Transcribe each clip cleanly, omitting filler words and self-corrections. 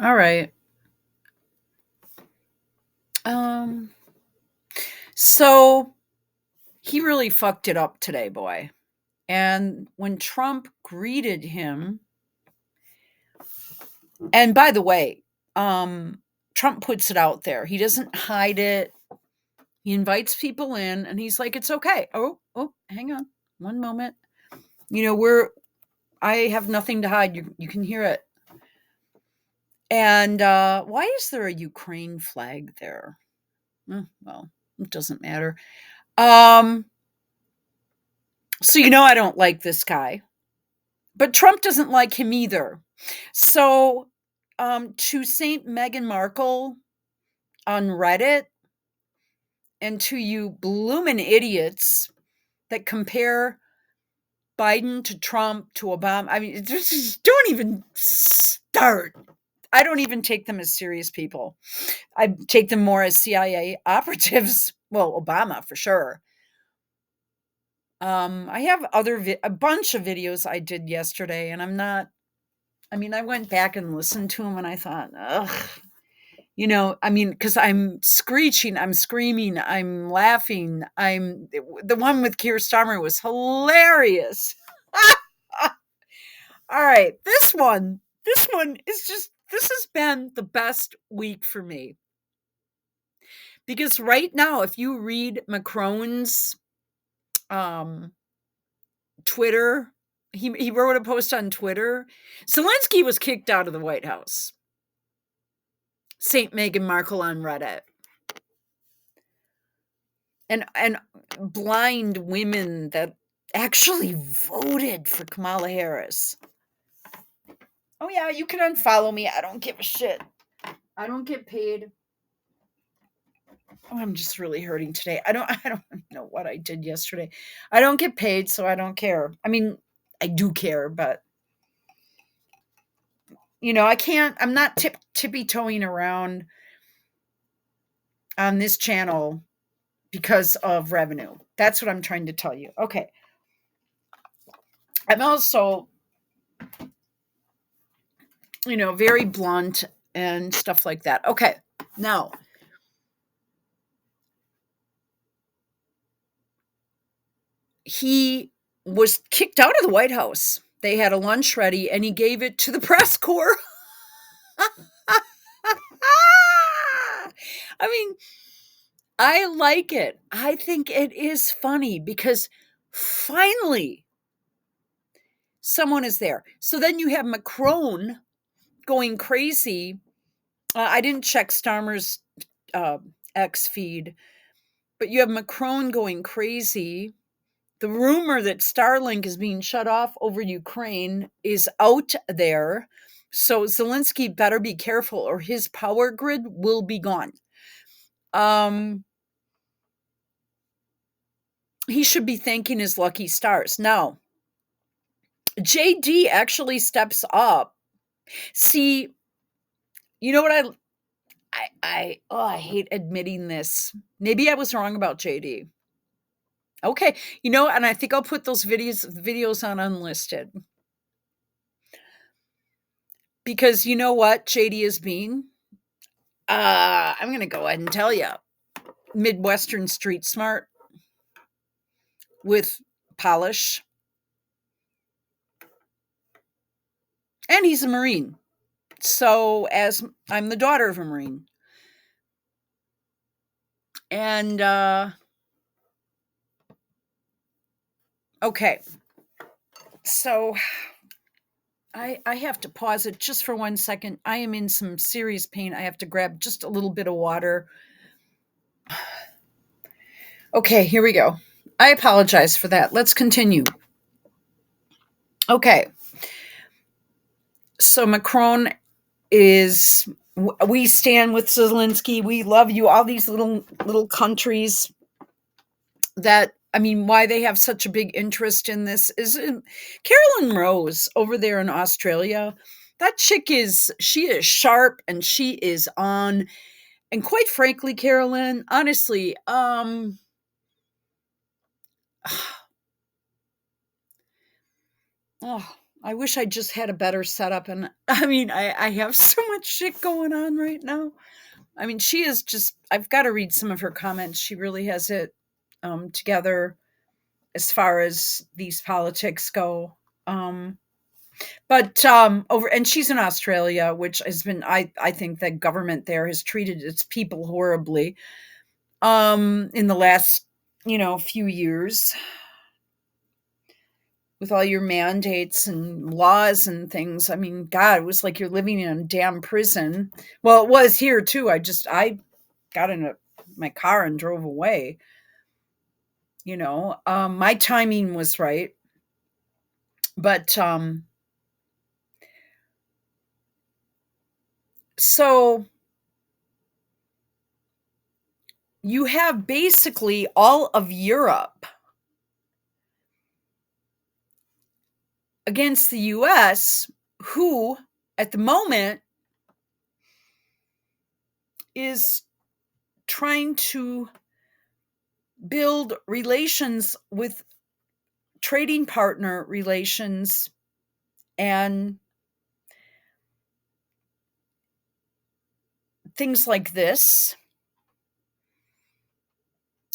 All right. Um, so he really fucked it up today, boy. And when Trump greeted him, and by the way, Trump puts it out there. He doesn't hide it. He invites people in and he's like, it's okay. Oh, hang on. One moment. I have nothing to hide. You can hear it. And why is there a Ukraine flag there? Well, it doesn't matter. Um, so I don't like this guy, but Trump doesn't like him either. So, to Saint Meghan Markle on Reddit, and to you bloomin' idiots that compare Biden to Trump to Obama. I mean, just don't even start. I don't even take them as serious people. I take them more as CIA operatives. Well, Obama for sure. I have a bunch of videos I did yesterday, and I'm not. I mean, I went back and listened to them, and I thought, ugh, I mean, because I'm screeching, I'm screaming, I'm laughing. The one with Keir Starmer was hilarious. All right, this one is just. This has been the best week for me because right now, if you read Macron's um, Twitter, he wrote a post on Twitter. Zelensky was kicked out of the White House. Saint Meghan Markle on Reddit. And blind women that actually voted for Kamala Harris. Oh yeah, you can unfollow me. I don't give a shit. I don't get paid. Oh, I'm just really hurting today. I don't know what I did yesterday. I don't get paid, so I don't care. I mean, I do care, but I can't. I'm not tippy toeing around on this channel because of revenue. That's what I'm trying to tell you. Okay. I'm also, very blunt and stuff like that. Okay. Now, he was kicked out of the White House. They had a lunch ready and he gave it to the press corps. I mean, I like it. I think it is funny because finally someone is there. So then you have Macron going crazy. I didn't check Starmer's uh, X feed, but you have Macron going crazy. The rumor that Starlink is being shut off over Ukraine is out there. So Zelensky better be careful or his power grid will be gone. He should be thanking his lucky stars. Now, JD actually steps up. See, you know what I hate admitting this. Maybe I was wrong about JD. Okay, and I think I'll put those videos on unlisted. Because you know what JD is being? I'm going to go ahead and tell you. Midwestern street smart with polish. And he's a Marine. So, as I'm the daughter of a Marine. And, okay. So, I have to pause it just for 1 second. I am in some serious pain. I have to grab just a little bit of water. Okay, here we go. I apologize for that. Let's continue. Okay. So Macron is we stand with Zelensky. We love you. All these little countries that I mean, why they have such a big interest in this is Carolyn Rose over there in Australia. That chick she is sharp and she is on. And quite frankly, Carolyn, honestly, oh, I wish I just had a better setup. And I mean, I have so much shit going on right now. I mean, she is just, I've got to read some of her comments. She really has it together as far as these politics go. But and she's in Australia, which has been, I think the government there has treated its people horribly in the last, few years, with all your mandates and laws and things. I mean, God, it was like you're living in a damn prison. Well, it was here too. I got in my car and drove away. My timing was right. But so you have basically all of Europe against the US, who at the moment is trying to build relations with trading partner relations and things like this.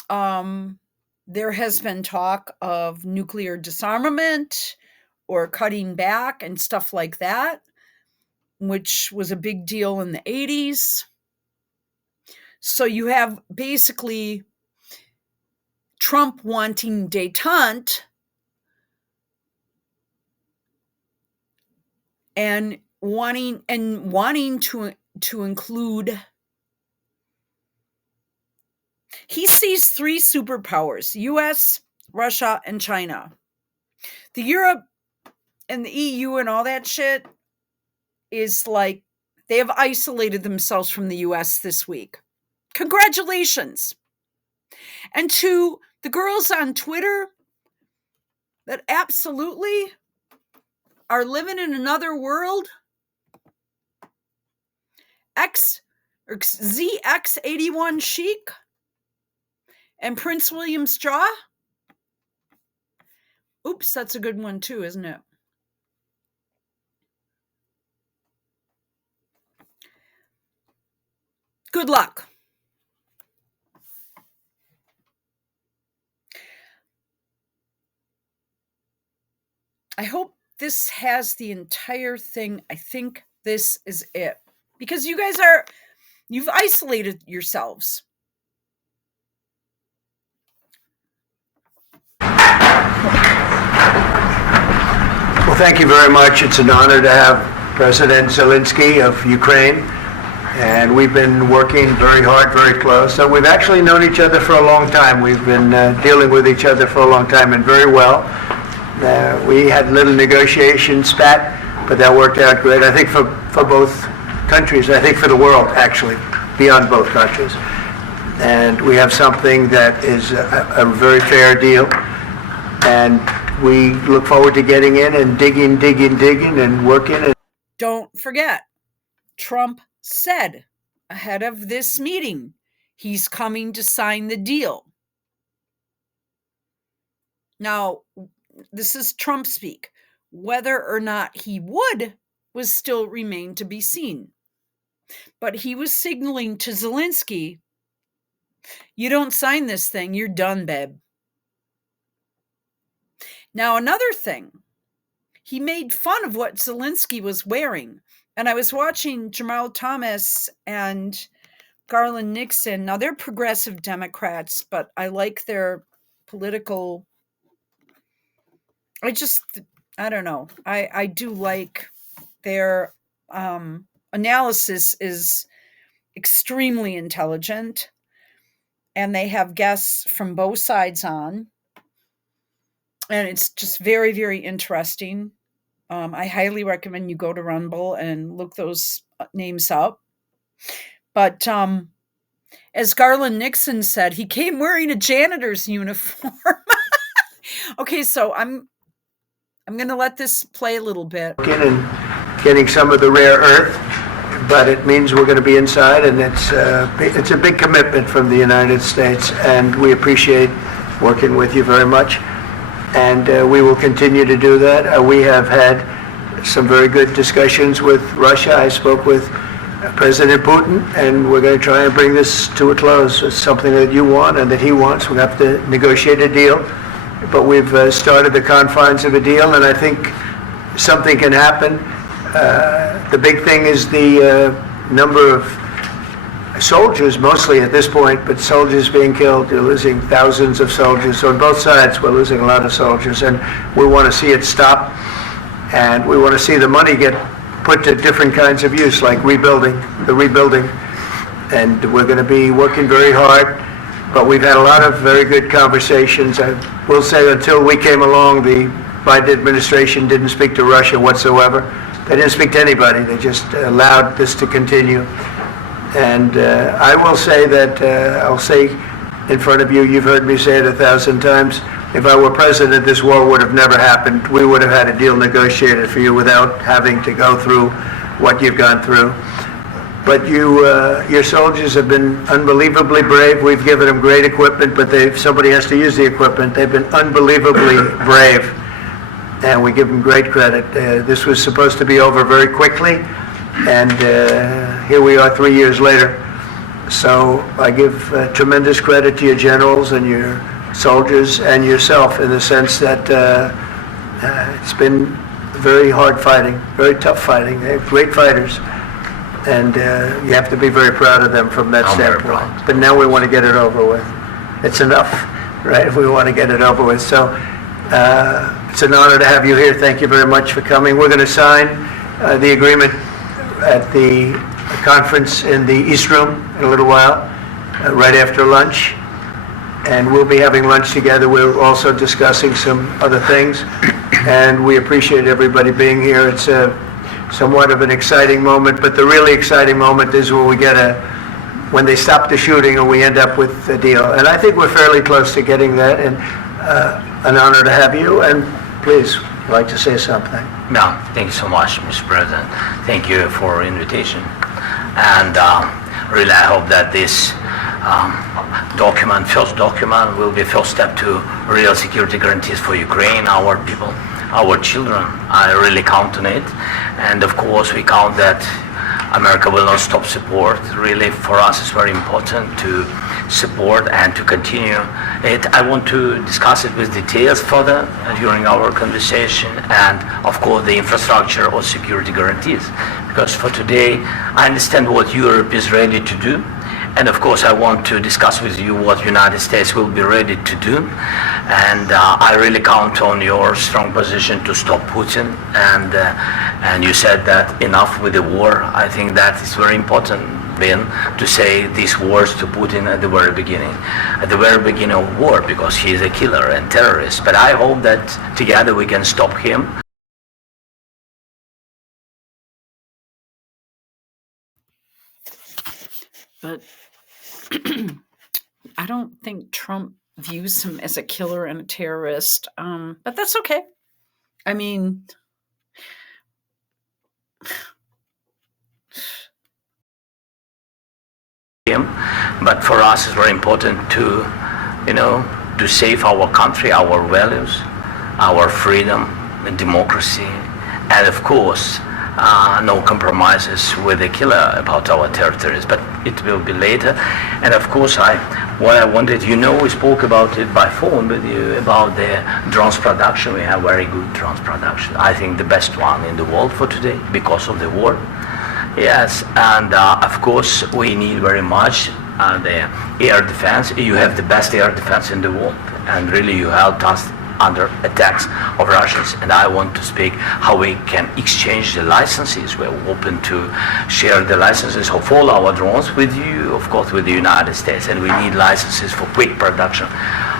There has been talk of nuclear disarmament or cutting back and stuff like that, which was a big deal in the 80s. So you have basically Trump wanting détente and wanting to include. He sees three superpowers: US, Russia, and China. The Europe and the EU and all that shit is like they have isolated themselves from the US this week. Congratulations. And to the girls on Twitter that absolutely are living in another world, ZX81 Chic and Prince William Straw. Oops, that's a good one too, isn't it? Good luck. I hope this has the entire thing. I think this is it. Because you guys you've isolated yourselves. Well, thank you very much. It's an honor to have President Elenski of Ukraine. And we've been working very hard, very close. So we've actually known each other for a long time. We've been dealing with each other for a long time and very well. We had a little negotiation spat, but that worked out great. I think for both countries, I think for the world, actually, beyond both countries. And we have something that is a very fair deal. And we look forward to getting in and digging and working. Don't forget, Trump said ahead of this meeting, he's coming to sign the deal. Now, this is Trump speak. Whether or not he would was still remain to be seen. But he was signaling to Zelensky, you don't sign this thing, you're done, babe. Now, another thing, he made fun of what Zelensky was wearing. And I was watching Jamal Thomas and Garland Nixon. Now, they're progressive Democrats, but I like their political... I don't know. I do like their analysis is extremely intelligent. And they have guests from both sides on. And it's just very, very interesting. I highly recommend you go to Rumble and look those names up. But as Garland Nixon said, he came wearing a janitor's uniform. Okay, so I'm going to let this play a little bit. And getting some of the rare earth, but it means we're going to be inside, and it's a big commitment from the United States, and we appreciate working with you very much. And we will continue to do that. We have had some very good discussions with Russia. I spoke with President Putin, and we're going to try and bring this to a close. It's something that you want and that he wants. We have to negotiate a deal, but we've started the confines of a deal, and I think something can happen. The big thing is the number of soldiers, mostly at this point, but soldiers being killed. You're losing thousands of soldiers. So on both sides, we're losing a lot of soldiers, and we want to see it stop, and we want to see the money get put to different kinds of use, like rebuilding, and we're going to be working very hard, but we've had a lot of very good conversations. I will say until we came along, the Biden administration didn't speak to Russia whatsoever. They didn't speak to anybody. They just allowed this to continue. And I will say that, I'll say in front of you, you've heard me say it 1,000 times, if I were president, this war would have never happened. We would have had a deal negotiated for you without having to go through what you've gone through. But your soldiers have been unbelievably brave. We've given them great equipment, but somebody has to use the equipment. They've been unbelievably brave, and we give them great credit. This was supposed to be over very quickly, and here we are 3 years later. So I give tremendous credit to your generals and your soldiers and yourself, in the sense that it's been very hard fighting, very tough fighting. They're great fighters, and you have to be very proud of them from that standpoint. But now we want to get it over with. It's enough, right? We want to get it over with. So it's an honor to have you here. Thank you very much for coming. We're going to sign the agreement at the conference in the East Room in a little while, right after lunch. And we'll be having lunch together. We're also discussing some other things, and we appreciate everybody being here. It's somewhat of an exciting moment, but the really exciting moment is when they stop the shooting and we end up with a deal. And I think we're fairly close to getting that, and an honor to have you. And please, I'd like to say something. No, thank you so much, Mr. President. Thank you for your invitation. And really, I hope that this first document will be a first step to real security guarantees for Ukraine, our people, our children. I really count on it. And of course, we count that America will not stop support. Really, for us, it's very important to support and to continue it. I want to discuss it with details further during our conversation, and of course the infrastructure or security guarantees, because for today I understand what Europe is ready to do, and of course I want to discuss with you what United States will be ready to do, and I really count on your strong position to stop Putin, and you said that enough with the war. I think that is very important, Ben, to say these words to Putin at the very beginning of war, because he is a killer and terrorist. But I hope that together we can stop him. But I don't think Trump views him as a killer and a terrorist, but that's okay. I mean, but for us it's very important to save our country, our values, our freedom and democracy, and of course no compromises with the killer about our territories, but it will be later. And of course what I wanted, we spoke about it by phone with you about the drones production. We have very good drones production, I think the best one in the world for today because of the war. Yes, and of course we need very much the air defense. You have the best air defense in the world, and really you helped us under attacks of Russians. And I want to speak how we can exchange the licenses. We're open to share the licenses of all our drones with you, of course with the United States, and we need licenses for quick production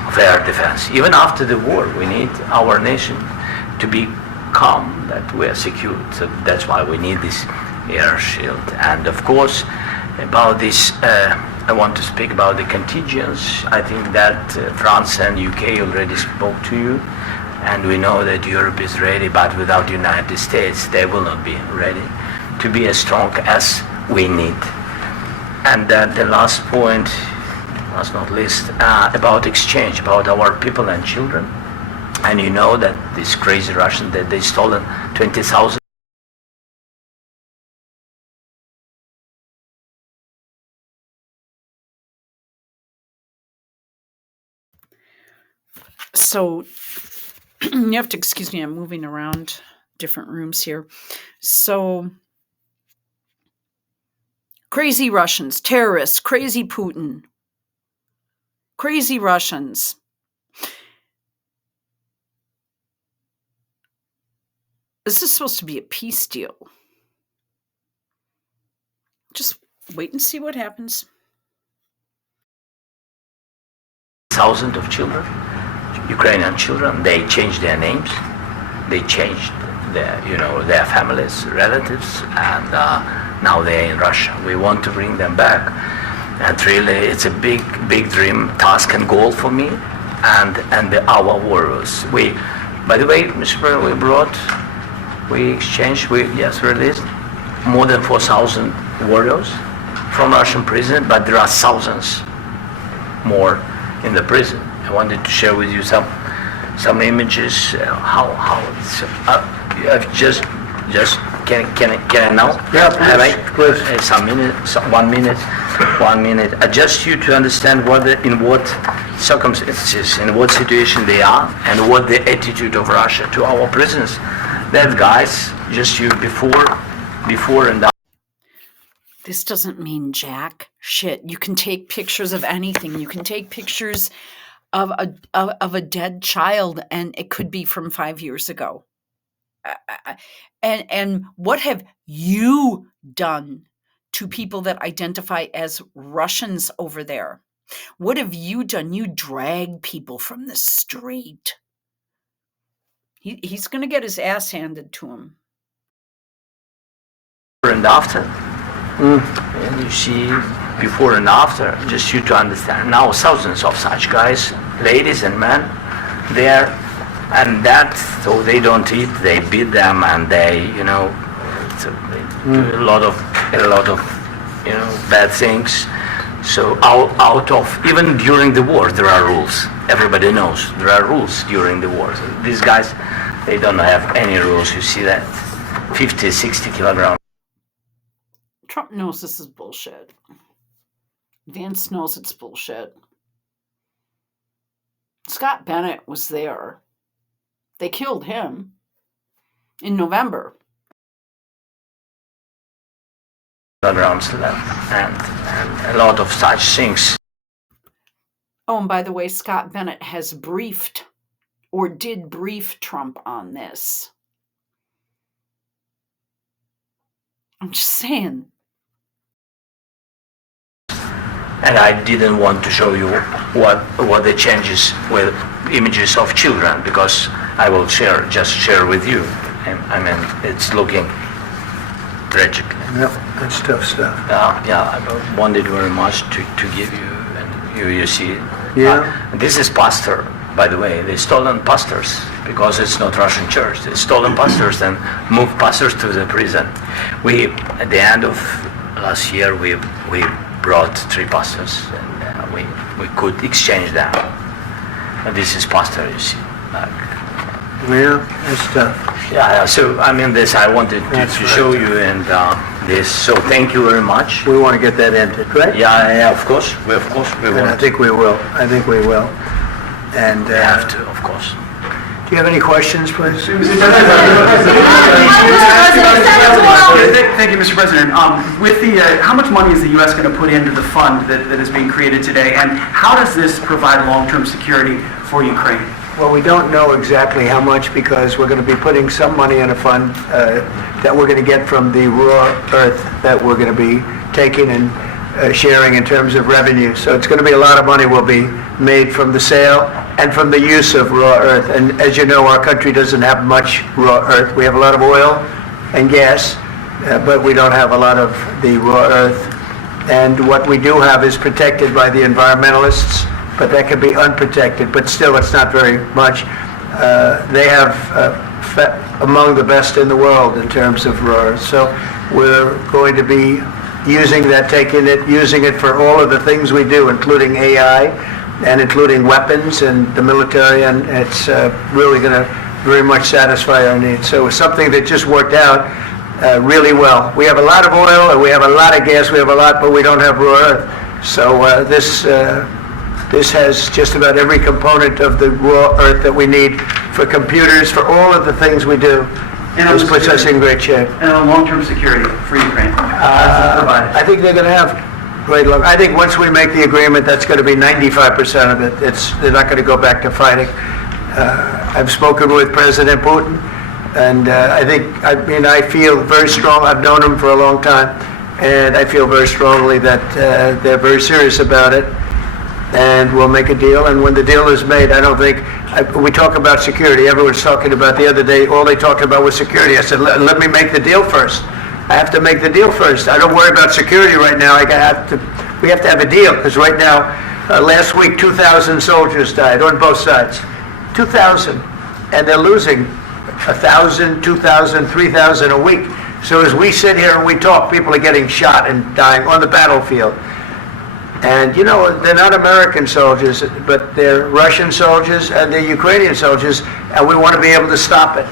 of air defense. Even after the war, we need our nation to be calm, that we are secure. So that's why we need this air shield. And of course, about this, I want to speak about the contingents. I think that France and UK already spoke to you, and we know that Europe is ready, but without the United States, they will not be ready to be as strong as we need. And the last point, last not least, about exchange, about our people and children. And you know that these crazy Russians, that they stolen 20,000 So you have to excuse me, I'm moving around different rooms here. So crazy Russians, terrorists, crazy Putin, crazy Russians. This is supposed to be a peace deal. Just wait and see what happens. Thousands of children, Ukrainian children, they changed their names, they changed their families, relatives, and now they're in Russia. We want to bring them back, and really, it's a big dream, task, and goal for me, and our warriors. By the way, Mr. President, we exchanged, released more than 4,000 warriors from Russian prison, but there are thousands more in the prison. I wanted to share with you some images. How it's just can I now? Yeah, Have I? please. Some minute, 1 minute, 1 minute. Just you to understand in what circumstances, in what situation they are, and what the attitude of Russia to our prisoners. That guys, just you before and after. This doesn't mean jack shit. You can take pictures of anything. You can take pictures of a dead child, and it could be from 5 years ago. And what have you done to people that identify as Russians over there? What have you done? You drag people from the street. He's going to get his ass handed to him. And after, and you see before and after, just you to understand. Now thousands of such guys, ladies and men, there, and that, so they don't eat, they beat them, and they do a lot of bad things. So out of, even during the war, there are rules. Everybody knows there are rules during the war. So these guys, they don't have any rules. You see that 50, 60 kilograms. Trump knows this is bullshit. Vance knows it's bullshit. Scott Bennett was there. They killed him in November. Kilograms left, and a lot of such things. Oh, and by the way, Scott Bennett has briefed, or did brief Trump on this. I'm just saying. And I didn't want to show you what the changes with images of children, because I will share with you. And, I mean, it's looking tragic. Yep, that's tough stuff. I wanted very much to give you, and you see. Yeah. This is pastor, by the way. They stolen pastors because it's not Russian church. They stolen pastors and moved pastors to the prison. We, at the end of last year, we brought 3 pastors, and we could exchange them. And this is pastor, you see. Yeah, that's tough. Yeah. So I mean, this I wanted to show you, and this. So thank you very much. We want to get that ended, right? Yeah. Of course. We And I want. think we will. And We have to, of course. do you have any questions, please? Thank you, Mr. President. With the, how much money is the U.S. going to put into the fund that is being created today, and how does this provide long-term security for Ukraine? Well, we don't know exactly how much, because we're going to be putting some money in a fund that we're going to get from the raw earth that we're going to be taking and sharing in terms of revenue. So it's going to be a lot of money will be made from the sale and from the use of raw earth. And as you know, our country doesn't have much raw earth. We have a lot of oil and gas, but we don't have a lot of the raw earth. And what we do have is protected by the environmentalists, but that can be unprotected, but still it's not very much. They have among the best in the world in terms of raw earth. So we're going to be using that, using it for all of the things we do, including AI and including weapons and the military, and it's really going to very much satisfy our needs. So it's something that just worked out really well. We have a lot of oil and we have a lot of gas, we have a lot, but we don't have raw earth. So this This has just about every component of the raw earth that we need for computers, for all of the things we do. And on This puts us in great shape. And on long-term security for Ukraine. Provided. I think they're going to have great luck. I think once we make the agreement, that's going to be 95% of it. They're not going to go back to fighting. I've spoken with President Putin, and I feel very strong. I've known him for a long time, and I feel very strongly that they're very serious about it, and we'll make a deal. And when the deal is made, I don't think, we talk about security. Everyone's talking about the other day, all they talked about was security. I said, let me make the deal first. I have to make the deal first. I don't worry about security right now. We have to have a deal, because right now, last week, 2,000 soldiers died on both sides. 2,000. And they're losing 1,000, 2,000, 3,000 a week. So as we sit here and we talk, people are getting shot and dying on the battlefield. And they're not American soldiers, but they're Russian soldiers and they're Ukrainian soldiers, and we want to be able to stop it.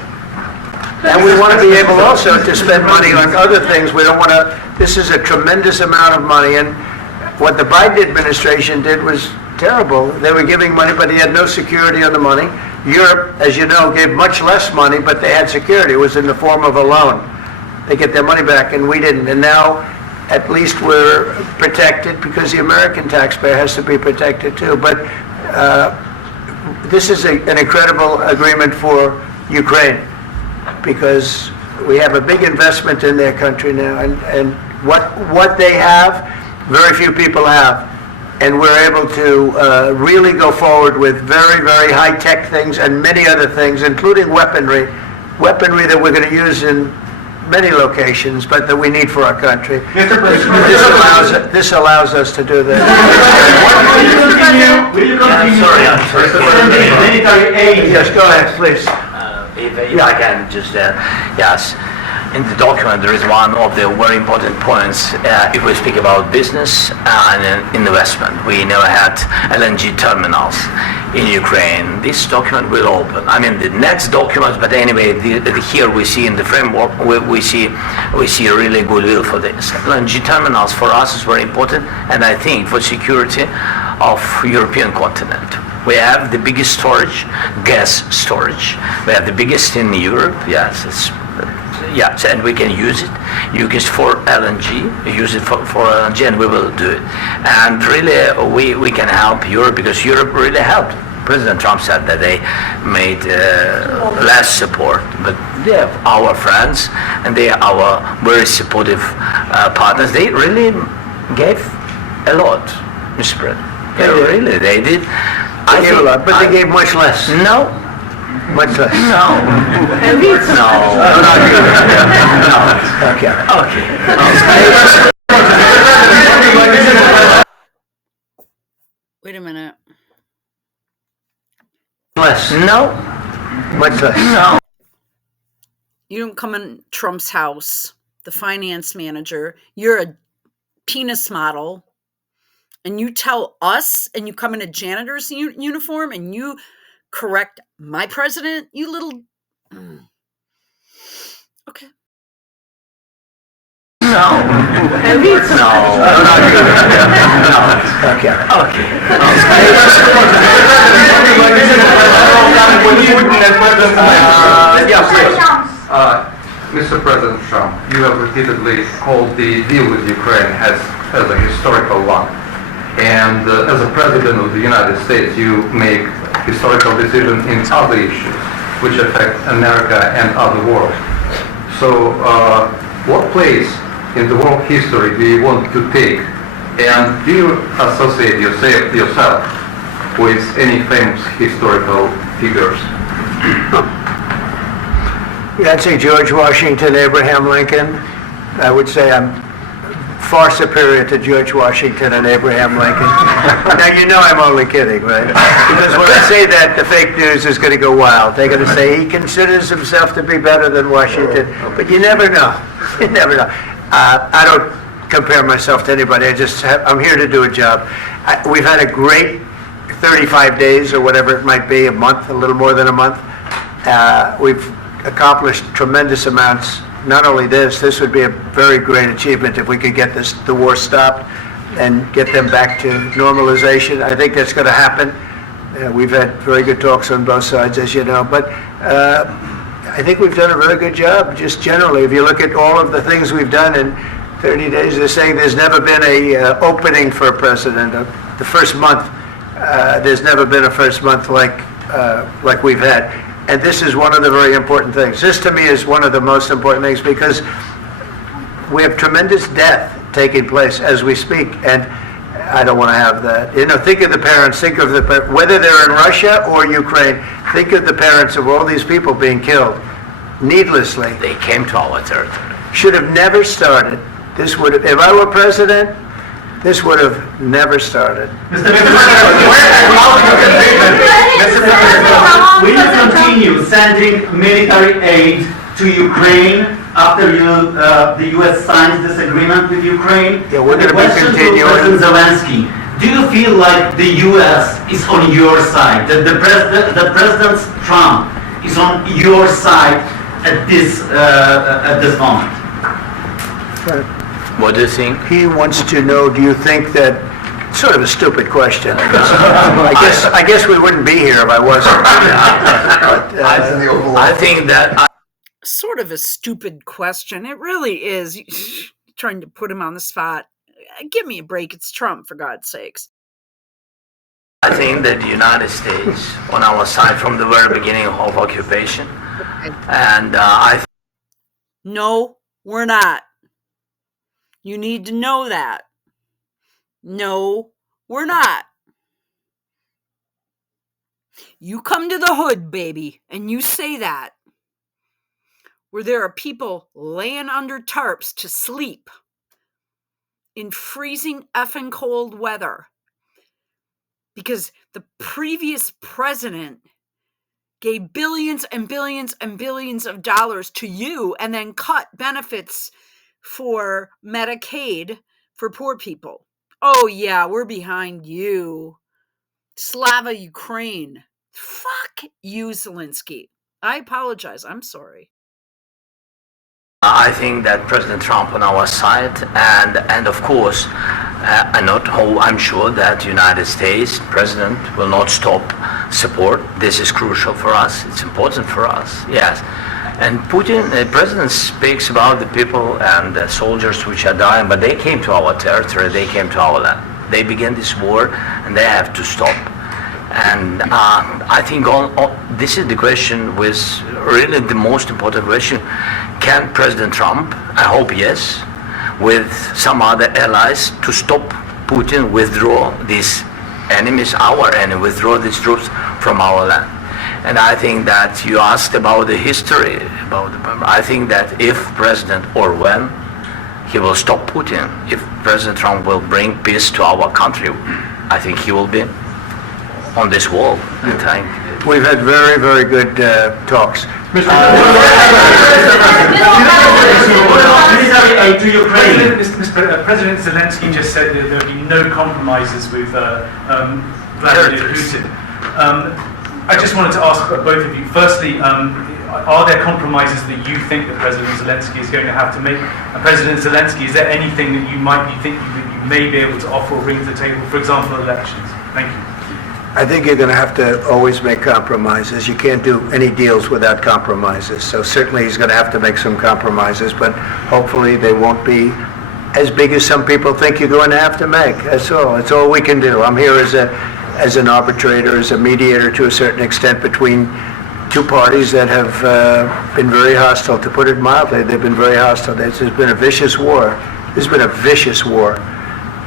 And we want to be able also to spend money on other things. We don't want to, this is a tremendous amount of money, and what the Biden administration did was terrible. They were giving money, but they had no security on the money. Europe, as you know, gave much less money, but they had security. It was in the form of a loan. They get their money back, and we didn't. And now, at least we're protected, because the American taxpayer has to be protected too. But this is an incredible agreement for Ukraine, because we have a big investment in their country now, and what they have, very few people have. And we're able to really go forward with very, very high-tech things and many other things, including weaponry that we're going to use in many locations, but that we need for our country. This allows us to do that. Will you continue? I'm sorry. Military aid. Yes, go ahead, please. If I can just, yes. In the document, there is one of the very important points if we speak about business and investment. We never had LNG terminals in Ukraine. This document will open. I mean, the next document, but anyway, here we see in the framework, we see really goodwill for this. LNG terminals for us is very important, and I think for security of European continent. We have the biggest storage, gas storage. We have the biggest in Europe. Yes, and we can use it. Use it for LNG. Use it for LNG, and we will do it. And really, we can help Europe, because Europe really helped. President Trump said that they made less support, but they are our friends, and they are our very supportive partners. They really gave a lot, Mr. President. They did. They gave a lot, but they gave much less. No. Much less. No. Okay. Wait a minute. Less. No. Much less. No. You don't come in Trump's house, the finance manager. You're a penis model, and you tell us, and you come in a janitor's uniform, and you correct my president, you little... Okay. No. Mr. President Trump, you have repeatedly called the deal with Ukraine as a historical one. And as a president of the United States, you make historical decisions in other issues which affect America and other world. So what place in the world history do you want to take? And do you associate yourself with any famous historical figures? Yeah, I'd say George Washington, Abraham Lincoln. I would say I'm far superior to George Washington and Abraham Lincoln. Now, you know I'm only kidding, right? Because when I say that, the fake news is going to go wild. They're going to say he considers himself to be better than Washington. But you never know. You never know. I don't compare myself to anybody. I'm here to do a job. We've had a great 35 days or whatever it might be, a month, a little more than a month. We've accomplished tremendous amounts. Not only this would be a very great achievement if we could get the war stopped. and get them back to normalization. I think that's going to happen. We've had very good talks on both sides, as you know, but I think we've done a very good job, just generally. If you look at all of the things we've done in 30 days, they're saying there's never been a opening for a president. The first month, there's never been a first month like we've had. And this is one of the very important things. This, to me, is one of the most important things because we have tremendous death taking place as we speak, and I don't want to have that. You know, think of the parents, whether they're in Russia or Ukraine, think of the parents of all these people being killed needlessly. They came to our territory. Should have never started. This would have, if I were president, this would have never started. Mr. President, will you continue sending military aid to Ukraine after the U.S. signs this agreement with Ukraine? Yeah, we're going to be continuing. President Zelensky, do you feel like the U.S. is on your side? That the President Trump is on your side at this moment? What do you think? He wants to know, do you think that, sort of a stupid question, I guess we wouldn't be here if I wasn't. I think that Sort of a stupid question. It really is. Trying to put him on the spot. Give me a break. It's Trump, for God's sakes. I think that the United States on our side from the very beginning of occupation, and No, we're not. You need to know that. No, we're not. You come to the hood, baby, and you say that, where there are people laying under tarps to sleep in freezing effing cold weather because the previous president gave billions and billions and billions of dollars to you and then cut benefits for Medicaid for poor people. Oh yeah, we're behind you. Slava Ukraine. Fuck you, Zelensky. I apologize. I'm sorry. I think that President Trump on our side, and of course, I'm sure that the United States President will not stop support. This is crucial for us. It's important for us. Yes. And Putin, the president speaks about the people and the soldiers which are dying, but they came to our territory, they came to our land. They began this war, and they have to stop. And I think this is the question, with really the most important question. Can President Trump, I hope yes, with some other allies, to stop Putin, withdraw these enemies, our enemy, withdraw these troops from our land? And I think that you asked about the history, I think that if President, or when, he will stop Putin, if President Trump will bring peace to our country, I think he will be on this wall. We've had very, very good talks. President Zelensky just said that there will be no compromises with Vladimir Putin. I just wanted to ask both of you, firstly, are there compromises that you think that President Zelensky is going to have to make? And President Zelensky, is there anything that you might be thinking that you may be able to offer or bring to the table, for example, elections? Thank you. I think you're going to have to always make compromises. You can't do any deals without compromises. So certainly he's going to have to make some compromises, but hopefully they won't be as big as some people think you're going to have to make. That's all. That's all we can do. I'm here as an arbitrator, as a mediator to a certain extent between two parties that have been very hostile. To put it mildly, they've been very hostile. There's been a vicious war. There's been a vicious war.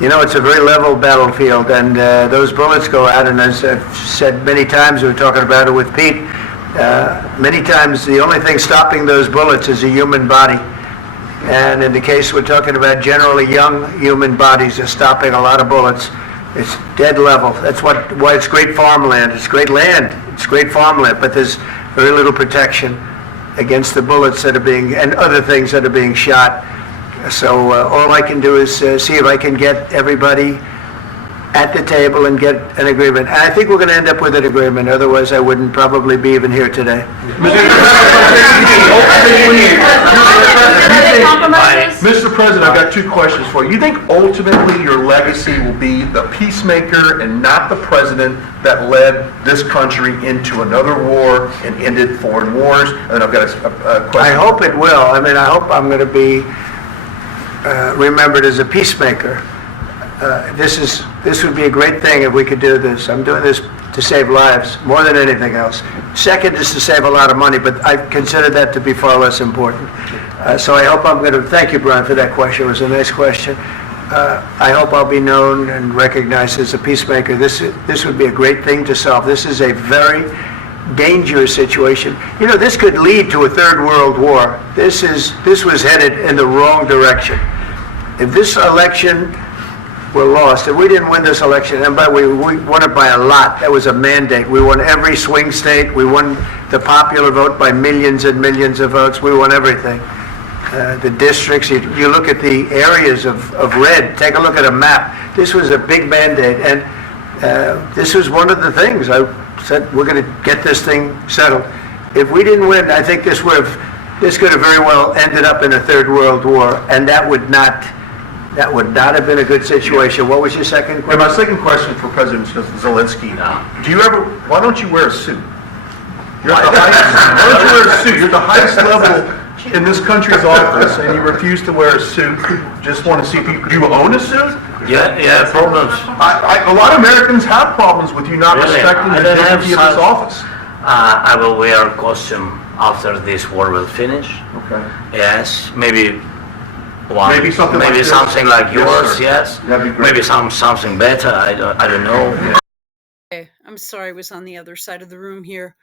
You know, it's a very level battlefield, and those bullets go out, and as I've said many times, we were talking about it with Pete, many times the only thing stopping those bullets is a human body. And in the case we're talking about, generally young human bodies are stopping a lot of bullets. It's dead level. That's why it's great farmland. It's great land. It's great farmland, but there's very little protection against the bullets that are being, and other things that are being shot. So all I can do is see if I can get everybody at the table and get an agreement. And I think we're going to end up with an agreement, otherwise I wouldn't probably be even here today. Mr. President, I've got two questions for you. You think ultimately your legacy will be the peacemaker and not the president that led this country into another war and ended foreign wars? And I've got a question. I hope it will. I mean, I hope I'm going to be remembered as a peacemaker. This would be a great thing if we could do this. I'm doing this to save lives more than anything else. Second is to save a lot of money, but I consider that to be far less important. So I hope I'm going to, thank you, Brian, for that question. It was a nice question. I hope I'll be known and recognized as a peacemaker. This would be a great thing to solve. This is a very dangerous situation. You know, this could lead to a third world war. This was headed in the wrong direction. If this election were lost, if we didn't win this election, and by the way, we won it by a lot. That was a mandate. We won every swing state. We won the popular vote by millions and millions of votes. We won everything. The districts, you look at the areas of red, take a look at a map. This was a big mandate, and this was one of the things. I said, we're going to get this thing settled. If we didn't win, I think this could have very well ended up in a third world war, and that would not have been a good situation. What was your second question? And my second question for President Zelensky, why don't you wear a suit? Why don't you wear a suit? You're at the highest level in this country's office, and you refuse to wear a suit. Just want to see if do you own a suit? Yeah, problems. A lot of Americans have problems with you not respecting the dignity of this office. I will wear a costume after this war will finish. Okay. Yes, maybe one. Maybe something like this? Something like yours, yes. That'd be great. Maybe something better, I don't know. Okay, I'm sorry I was on the other side of the room here.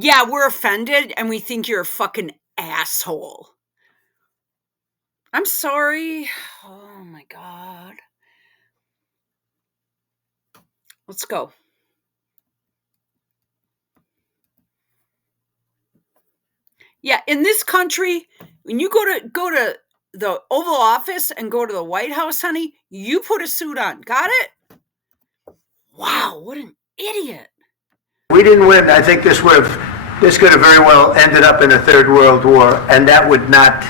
Yeah, we're offended and we think you're a fucking asshole. I'm sorry. Oh my God. Let's go. Yeah, in this country, when you go to the Oval Office and go to the White House, honey, you put a suit on. Got it? Wow, what an idiot. We didn't win. I think this could have very well ended up in a third world war, and that would not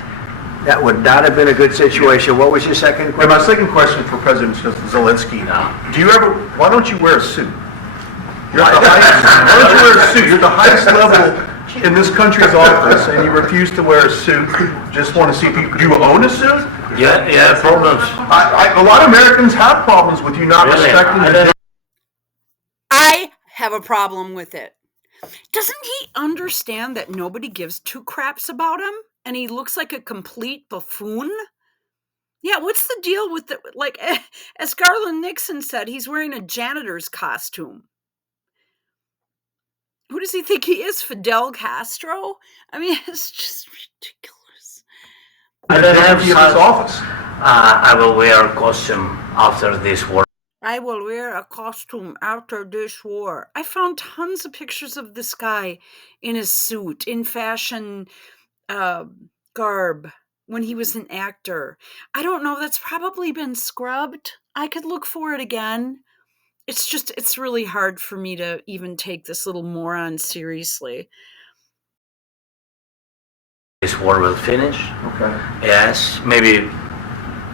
have been a good situation. What was your second question? And my second question for President Zelensky, why don't you wear a suit? Why don't you wear a suit? You're at the highest level in this country's office, and you refuse to wear a suit. Just want to see if do you own a suit? Yeah, problems. A lot of Americans have problems with you not respecting the. I have a problem with it. Doesn't he understand that nobody gives two craps about him? And he looks like a complete buffoon? Yeah, what's the deal with the, like, as Garland Nixon said, he's wearing a janitor's costume. Who does he think he is, Fidel Castro? I mean, it's just ridiculous. I don't have this office. I will wear a costume after this war. I will wear a costume after this war. I found tons of pictures of this guy in his suit, in fashion garb, when he was an actor. I don't know, that's probably been scrubbed. I could look for it again. It's really hard for me to even take this little moron seriously. This war will finish. Okay. Yes, maybe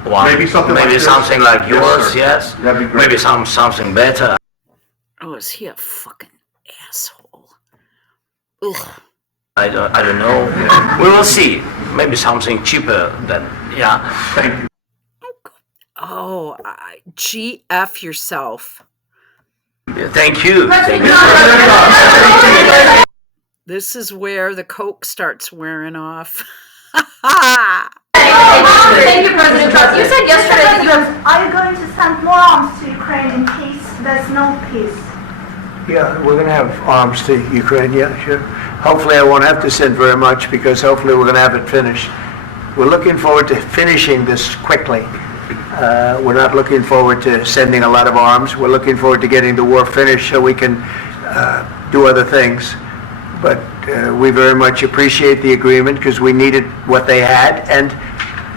one. Maybe something like yours, yes. That'd be great. Maybe something better. Oh, is he a fucking asshole? Ugh. I don't know. We will see. Maybe something cheaper than, yeah. Thank you. Oh, GF yourself. Yeah, thank you. This is where the Coke starts wearing off. Thank you, President Trump. You said yesterday that are you going to send more arms to Ukraine in case there's no peace? Yeah, we're going to have arms to Ukraine, yeah, sure. Hopefully I won't have to send very much because hopefully we're going to have it finished. We're looking forward to finishing this quickly. We're not looking forward to sending a lot of arms. We're looking forward to getting the war finished so we can do other things. But we very much appreciate the agreement because we needed what they had, and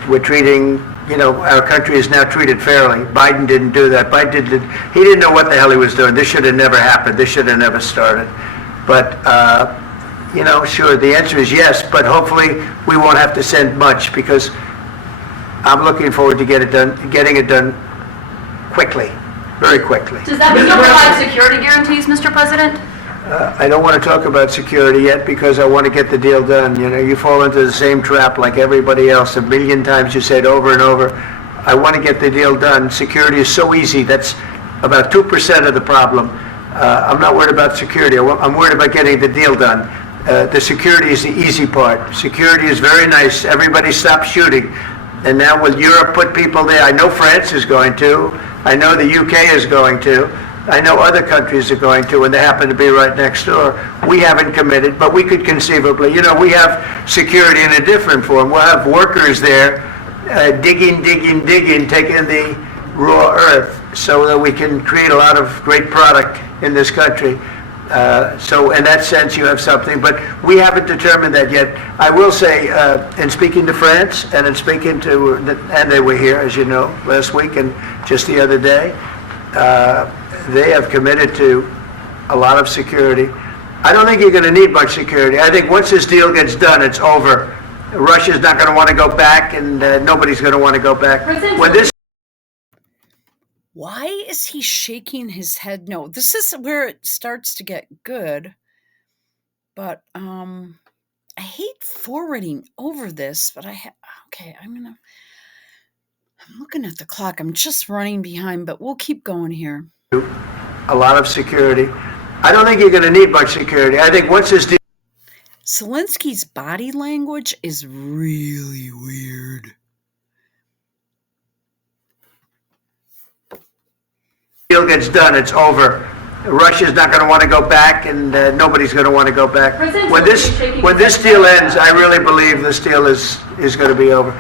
we're treating our country is now treated fairly. Biden didn't do that. He didn't know what the hell he was doing. This should have never happened. This should have never started. But, sure, the answer is yes, but hopefully we won't have to send much, because I'm looking forward to getting it done quickly, very quickly. Does that mean you'll provide security guarantees, Mr. President? I don't want to talk about security yet, because I want to get the deal done. You fall into the same trap like everybody else. A million times you say it over and over. I want to get the deal done. Security is so easy. That's about 2% of the problem. I'm not worried about security. I'm worried about getting the deal done. The security is the easy part. Security is very nice. Everybody stopped shooting. And now will Europe put people there? I know France is going to. I know the UK is going to. I know other countries are going to, and they happen to be right next door. We haven't committed, but we could conceivably. We have security in a different form. We'll have workers there digging, taking the raw earth so that we can create a lot of great product in this country. So in that sense, you have something, but we haven't determined that yet. I will say, in speaking to France and in speaking to, and they were here, as you know, last week and just the other day, they have committed to a lot of security. I don't think you're going to need much security. I think once this deal gets done, it's over. Russia's not going to want to go back, and nobody's going to want to go back. When this Why is he shaking his head? No, this is where it starts to get good. But I hate forwarding over this, but I'm looking at the clock. I'm just running behind, but we'll keep going here. A lot of security. I don't think you're going to need much security. I think once this deal Zelensky's body language is really weird. gets done, it's over. Russia's not going to want to go back, and nobody's going to want to go back. When this deal ends, I really believe this deal is going to be over.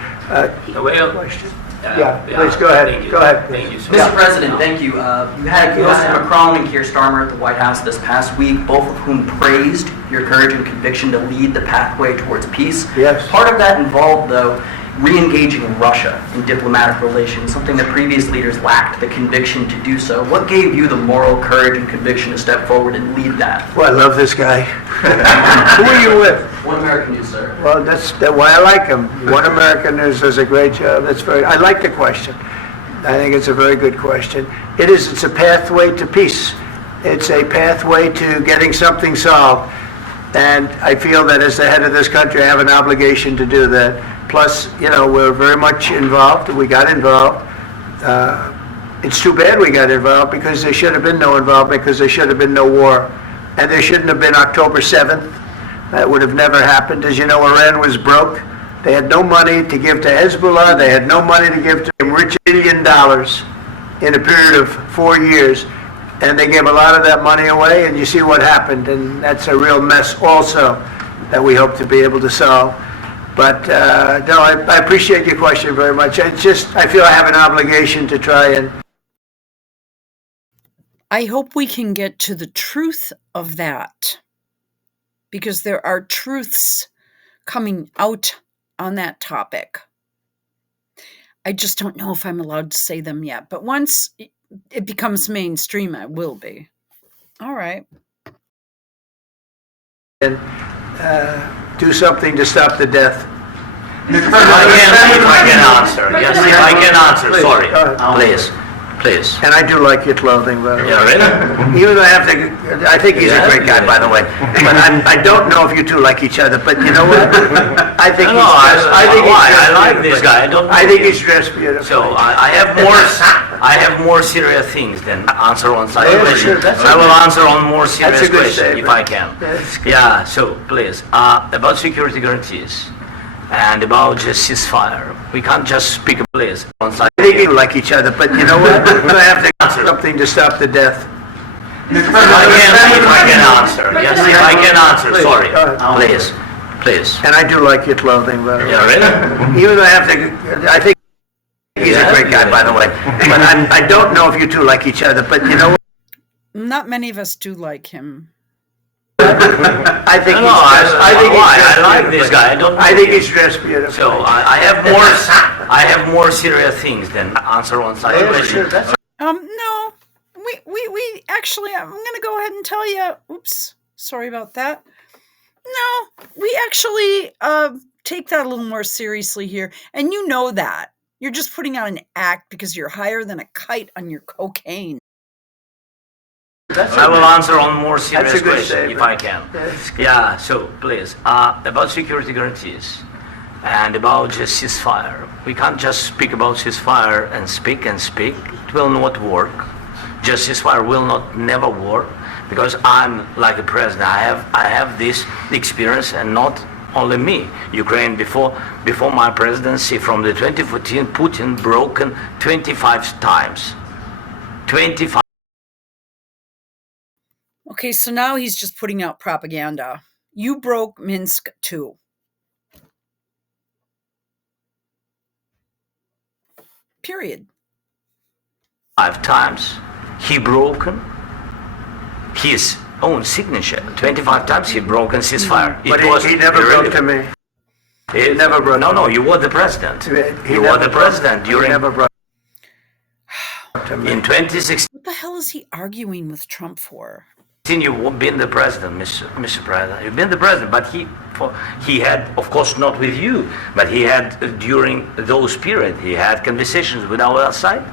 Question? Please go ahead. Go ahead. Thank you, Mr. President, thank you. You had President Macron and Keir Starmer at the White House this past week, both of whom praised your courage and conviction to lead the pathway towards peace. Yes. Part of that involved, though, re-engaging Russia in diplomatic relations, something that previous leaders lacked the conviction to do so. What gave you the moral courage and conviction to step forward and lead that? Well, I love this guy. Who are you with? One American News, sir. Well, that's why I like him. One American News does a great job. I like the question. I think it's a very good question. It's a pathway to peace. It's a pathway to getting something solved. And I feel that as the head of this country, I have an obligation to do that. Plus, we're very much involved. We got involved. It's too bad we got involved, because there should have been no involvement, because there should have been no war. And there shouldn't have been October 7th. That would have never happened. As you know, Iran was broke. They had no money to give to Hezbollah. They had no money to give to them. Rich $1 billion in a period of 4 years. And they gave a lot of that money away, and you see what happened. And that's a real mess also that we hope to be able to solve. But no, I appreciate your question very much. I feel I have an obligation to try and... I hope we can get to the truth of that, because there are truths coming out on that topic. I just don't know if I'm allowed to say them yet, but once it becomes mainstream, I will be. All right. And do something to stop the death. If I can answer. Yes, if I can answer. Sorry. Please. And I do like your clothing, by the way. Yeah, really? Even though I think he's a great guy, by the way. But I don't know if you two like each other. But you know what? I think I like this guy. I think he's dressed beautiful. So I have more serious things than answer on side question. I will answer on more serious question if I can. Yeah. So please, about security guarantees and about just ceasefire, we can't just speak please on side. I think you like each other, but you know what? I have to answer something to stop the death. If I can answer. Yes, if I can answer. Sorry. Please. And I do like your clothing, by the way. Yeah, really? Even though I think he's a great guy, by the way. But I don't know if you two like each other, but you know what? Not many of us do like him. I think I like this guy. I think he's dressed beautiful. So I have have more serious things than answer on such questions. No, we actually, I'm going to go ahead and tell you, oops, sorry about that. No, we actually take that a little more seriously here. And you know that. You're just putting out an act because you're higher than a kite on your cocaine. I will answer on more serious That's a good question if I can. Yeah, so please, about security guarantees and about just ceasefire. We can't just speak about ceasefire and speak and speak. It will not work. Just ceasefire will not never work because I'm like the president. I have this experience, and not only me. Ukraine before my presidency from the 2014, Putin broken 25 times. 25. Okay, so now he's just putting out propaganda. You broke Minsk too. Period. 5 times he broken his own signature. 25 times he broken ceasefire. But he never broke to me. He never broke. No, you were the president. You were the president during. Never broke to me. In 2016, What the hell is he arguing with Trump for? you've been the president, Mr. President. You've been the president, but he had, of course, not with you, but he had during those periods. He had conversations with our side,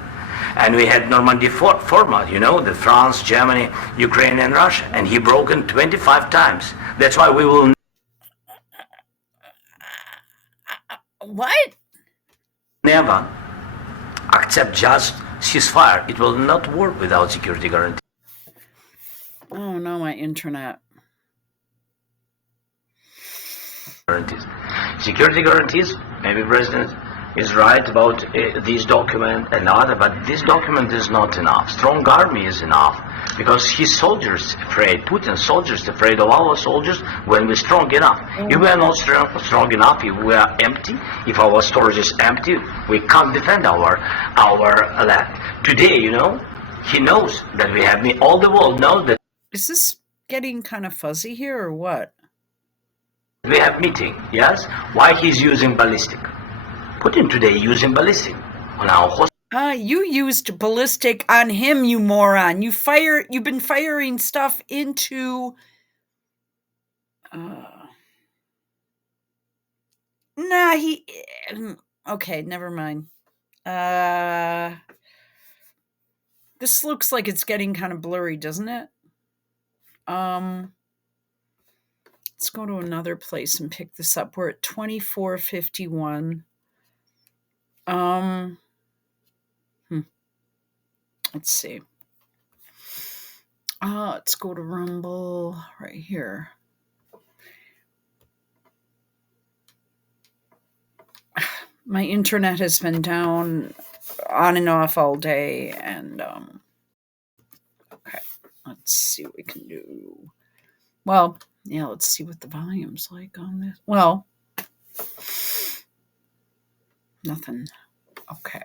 and we had Normandy format. You know, the France, Germany, Ukraine, and Russia, and he broken 25 times. That's why we will What? never accept just ceasefire. It will not work without security guarantee. Oh no, my internet. Guarantees. Security guarantees, maybe President is right about this document and other, but this document is not enough. Strong army is enough because his soldiers afraid, Putin's soldiers afraid of our soldiers when we're strong enough. If we are not strong enough, if we are empty, if our storage is empty, we can't defend our land. Today, you know, he knows that we have all the world knows that Is this getting kind of fuzzy here or what? we have meeting, yes? Why he's using ballistic? Putin today using ballistic on our hospital. You used ballistic on him, you moron. You've been firing stuff into okay, never mind. This looks like it's getting kind of blurry, doesn't it? Let's go to another place and pick this up. We're at 2451. Let's see. Let's go to Rumble right here. My internet has been down on and off all day, and okay, let's see what we can do. Well, yeah, let's see what the volume's like on this. Well, nothing. Okay.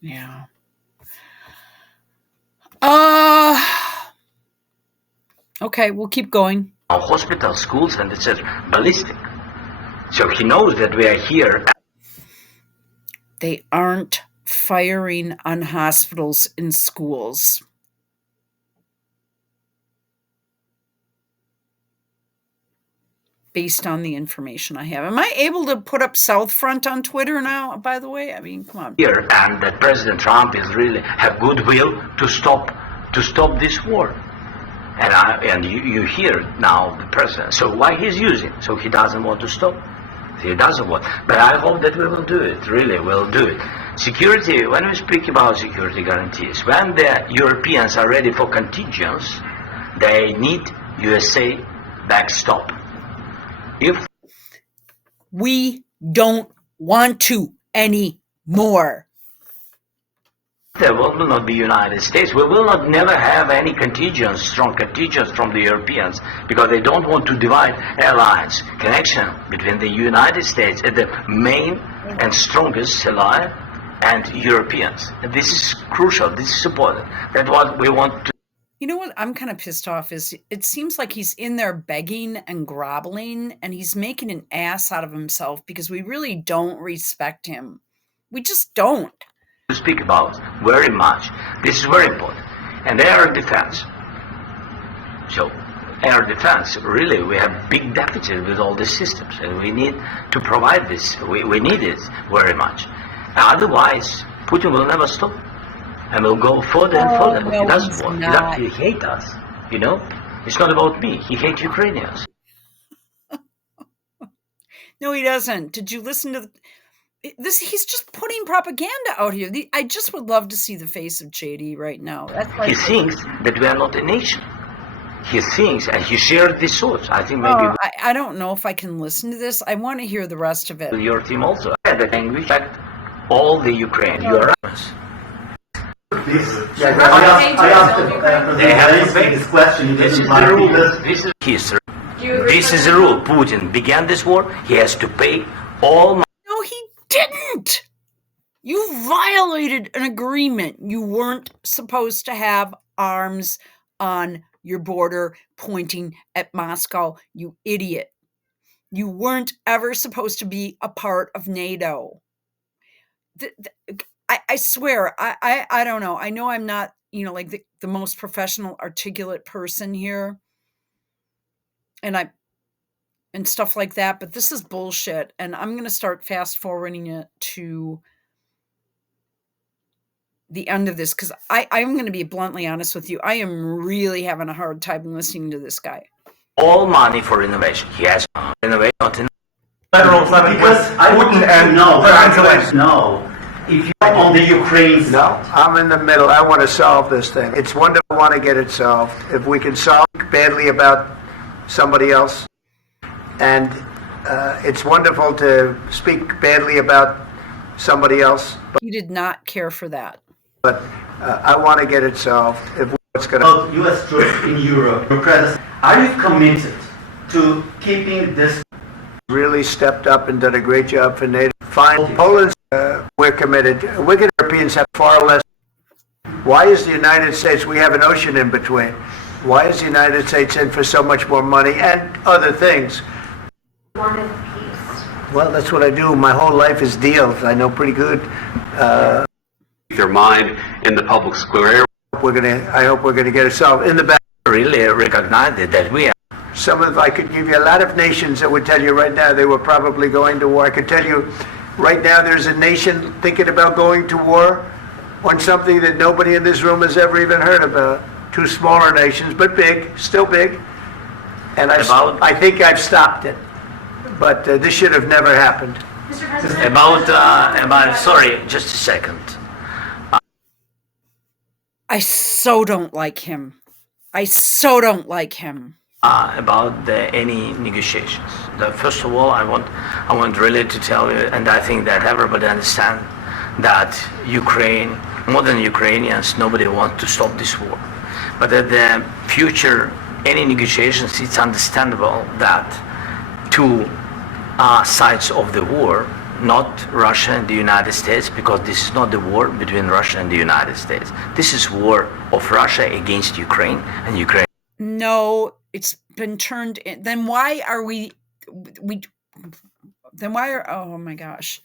Yeah. Okay, we'll keep going. Our hospital, schools, and it says ballistic. So he knows that we are here. They aren't firing on hospitals and schools. Based on the information I have. Am I able to put up Stormfront on Twitter now, by the way? I mean, come on. Here, and that President Trump is really have goodwill to stop this war. And you hear now the president. So why he's using? So he doesn't want to stop. He doesn't want. But I hope that we will do it. Really, we'll do it. Security. When we speak about security guarantees, when the Europeans are ready for contingents, they need USA backstop. If we don't want to anymore. There will not be United States. We will not never have any contingents, strong contingents from the Europeans, because they don't want to divide alliance, connection between the United States and the main and strongest ally and Europeans. And this is crucial. This is important. That's what we want to. You know what I'm kind of pissed off is it seems like he's in there begging and groveling and he's making an ass out of himself because we really don't respect him. We just don't. To speak about very much. This is very important. And air defense. So, air defense, really, we have big deficit with all these systems, and we need to provide this. We need it very much. Otherwise, Putin will never stop, and will go further and further. No, He doesn't want. not. He hates us. You know, it's not about me. He hates Ukrainians. No, he doesn't. Did you listen to this? He's just putting propaganda out here. I just would love to see the face of JD right now. That's like He thinks that we are not a nation. He thinks, and he shared these thoughts. I think maybe I don't know if I can listen to this. I want to hear the rest of it. with your team also. And the thing, we fact, all the Ukraine, you are us. I asked Elenski this question. He This is didn't the like rule. this. This is history. This is the rule. Putin began this war. He has to pay all money. No, he didn't. You violated an agreement. You weren't supposed to have arms on your border pointing at Moscow, you idiot. You weren't ever supposed to be a part of NATO. I swear, I don't know. I know I'm not, like the most professional, articulate person here. And stuff like that, but this is bullshit. And I'm going to start fast forwarding it to the end of this because I'm going to be bluntly honest with you. I am really having a hard time listening to this guy. All money for innovation. He has innovation, not in Federal summit because I wouldn't know. No, if you're on the Ukraine. No, I'm in the middle. I want to solve this thing. It's wonderful. I want to get it solved. If we can solve it badly about somebody else, and it's wonderful to speak badly about somebody else. He did not care for that. But I want to get it solved. If what's going Of U.S. troops in Europe, are you committed to keeping this? really stepped up and done a great job for NATO. Fine, Poland, we're committed. Wicked Europeans have far less. Why is the United States? We have an ocean in between. Why is the United States in for so much more money and other things? Wanted peace. Well, that's what I do. My whole life is deals. I know pretty good. Their mind in the public square. I hope we're gonna get it solved. In the back, really recognize it that we are. I could give you a lot of nations that would tell you right now they were probably going to war. I could tell you right now there's a nation thinking about going to war on something that nobody in this room has ever even heard about. Two smaller nations, but big, still big. And I think I've stopped it. But this should have never happened. Mr. President? Sorry, just a second. I so don't like him. About any negotiations. First of all, I want really to tell you, and I think that everybody understands that Ukraine, more than Ukrainians, nobody wants to stop this war. But at the future, any negotiations, it's understandable that two sides of the war, not Russia and the United States, because this is not the war between Russia and the United States. This is war of Russia against Ukraine and Ukraine. No, it's been turned in. Then why are oh my gosh.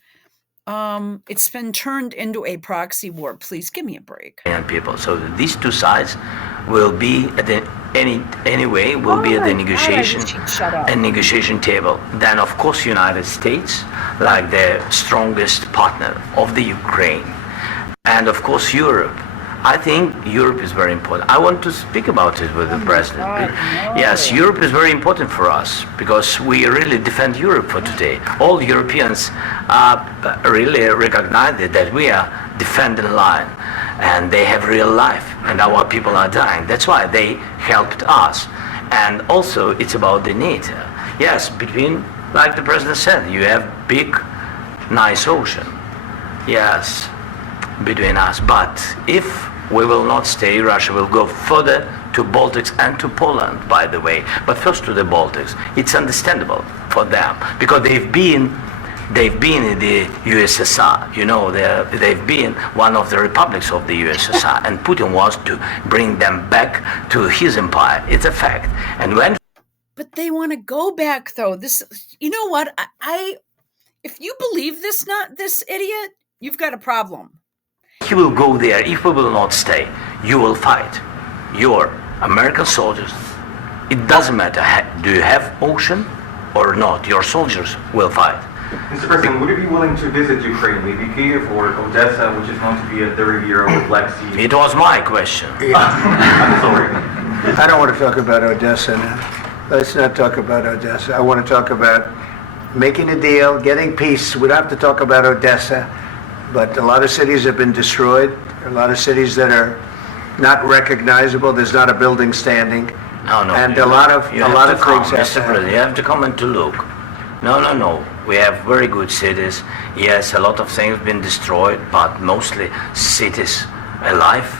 It's been turned into a proxy war. Please give me a break. And people. So these two sides will be at the negotiation table. Then of course United States, like the strongest partner of the Ukraine, and of course Europe. I think Europe is very important. I want to speak about it with the president. Yes, Europe is very important for us because we really defend Europe for today. All Europeans really recognize that we are defending line and they have real life and our people are dying. That's why they helped us. And also it's about the NATO. Yes, between, like the president said, you have big, nice ocean. Yes, between us. But if we will not stay, Russia will go further to Baltics and to Poland, by the way. But first to the Baltics. It's understandable for them because they've been They've been in the USSR, you know, they've been one of the republics of the USSR, and Putin wants to bring them back to his empire. It's a fact. And when... But they want to go back, though. This, you know what? If you believe this, not this idiot, you've got a problem. He will go there. If we will not stay, you will fight. You're American soldiers. It doesn't matter. Do you have ocean or not? Your soldiers will fight. Mr. President, would you be willing to visit Ukraine, maybe Kyiv or Odessa, which is known to be a dirty area with Black Sea? It was my question. I'm sorry. I don't want to talk about Odessa now. Let's not talk about Odessa. I want to talk about making a deal, getting peace. We don't have to talk about Odessa, but a lot of cities have been destroyed. There are a lot of cities that are not recognizable. There's not a building standing. No. And a lot of things have to Mr. President, you have to come and to look. No. We have very good cities. Yes, a lot of things have been destroyed, but mostly cities alive,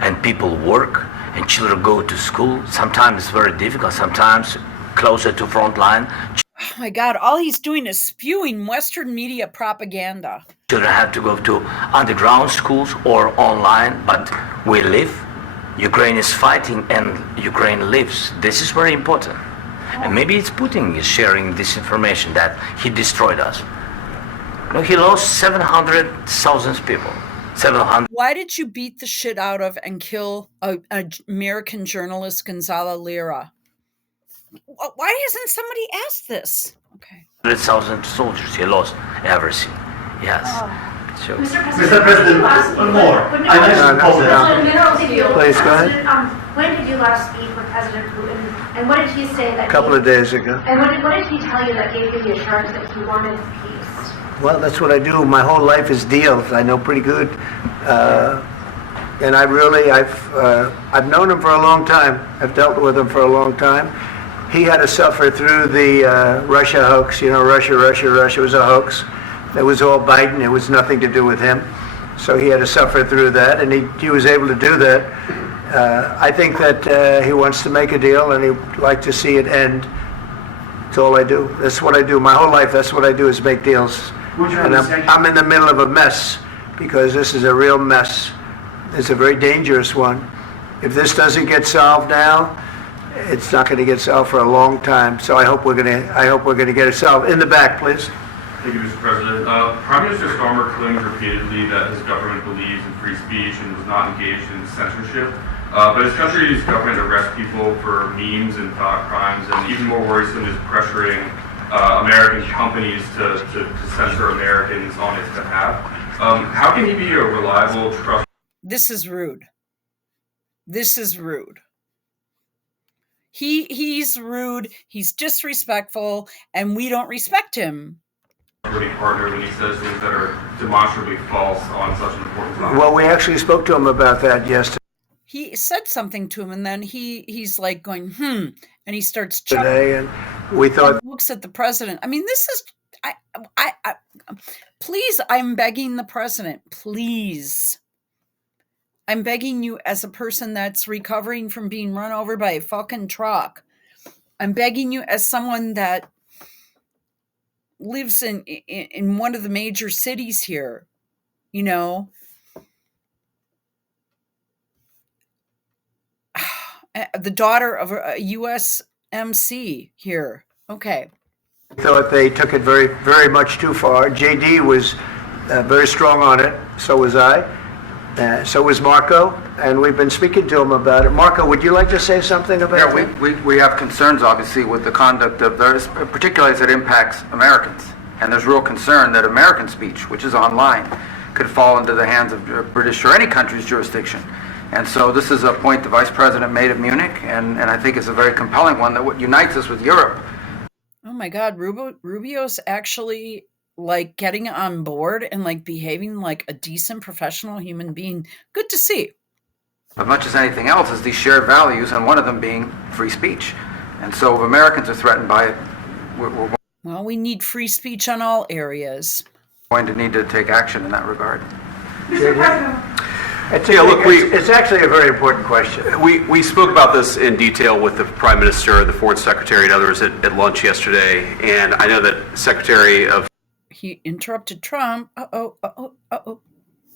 and people work, and children go to school. Sometimes it's very difficult, sometimes closer to front line. Oh my God, all he's doing is spewing Western media propaganda. Children have to go to underground schools or online, but we live. Ukraine is fighting and Ukraine lives. This is very important. And maybe it's Putin is sharing this information that he destroyed us. No, he lost 700,000 people. 700. Why did you beat the shit out of and kill an American journalist, Gonzalo Lira? Why hasn't somebody asked this? Okay. 100,000 soldiers. He lost everything. Yes. So. Mr. President, one more. Please, go ahead. When did you last speak with President Putin, and what did he say that... A couple of days ago. And what did he tell you that gave you the assurance that he wanted peace? Well, that's what I do. My whole life is deals. I know pretty good. And I've known him for a long time. I've dealt with him for a long time. He had to suffer through the Russia hoax. You know, Russia was a hoax. It was all Biden. It was nothing to do with him. So he had to suffer through that, and he was able to do that. I think that he wants to make a deal, and he'd like to see it end. That's all I do. That's what I do. My whole life, that's what I do, is make deals. And I'm in the middle of a mess, because this is a real mess. It's a very dangerous one. If this doesn't get solved now, it's not going to get solved for a long time. So I hope we're going to get it solved. In the back, please. Thank you, Mr. President. Prime Minister Starmer claims repeatedly that his government believes in free speech and was not engaged in censorship. But his country's government arrests people for memes and thought crimes, and even more worrisome is pressuring American companies to censor Americans on its behalf. How can he be a reliable, trustworthy... This is rude. He's rude, he's disrespectful, and we don't respect him. partner when he says things that are demonstrably false on such an important topic? Well, we actually spoke to him about that yesterday. He said something to him, and then he's like going, and he starts today, and we thought, looks at the president. I mean, this is, I please, I'm begging the president, please. I'm begging you, as a person that's recovering from being run over by a fucking truck. I'm begging you, as someone that lives in one of the major cities here, you know, the daughter of a U.S. MC here. Okay. Thought they took it very, very much too far. JD was very strong on it. So was I. So was Marco. And we've been speaking to him about it. Marco, would you like to say something about it? Yeah, we have concerns, obviously, with the conduct of those, particularly as it impacts Americans. And there's real concern that American speech, which is online, could fall into the hands of British or any country's jurisdiction. And so this is a point the Vice President made at Munich, and I think it's a very compelling one that what unites us with Europe. Oh my God, Rubio's actually like getting on board and like behaving like a decent professional human being. Good to see. As much as anything else is these shared values, and one of them being free speech. And so if Americans are threatened by it, we're well, we need free speech on all areas. Going to need to take action in that regard. Mr. President. It's actually a very important question. We spoke about this in detail with the Prime Minister, the Foreign Secretary, and others at lunch yesterday. And I know that Secretary of... He interrupted Trump. Uh-oh.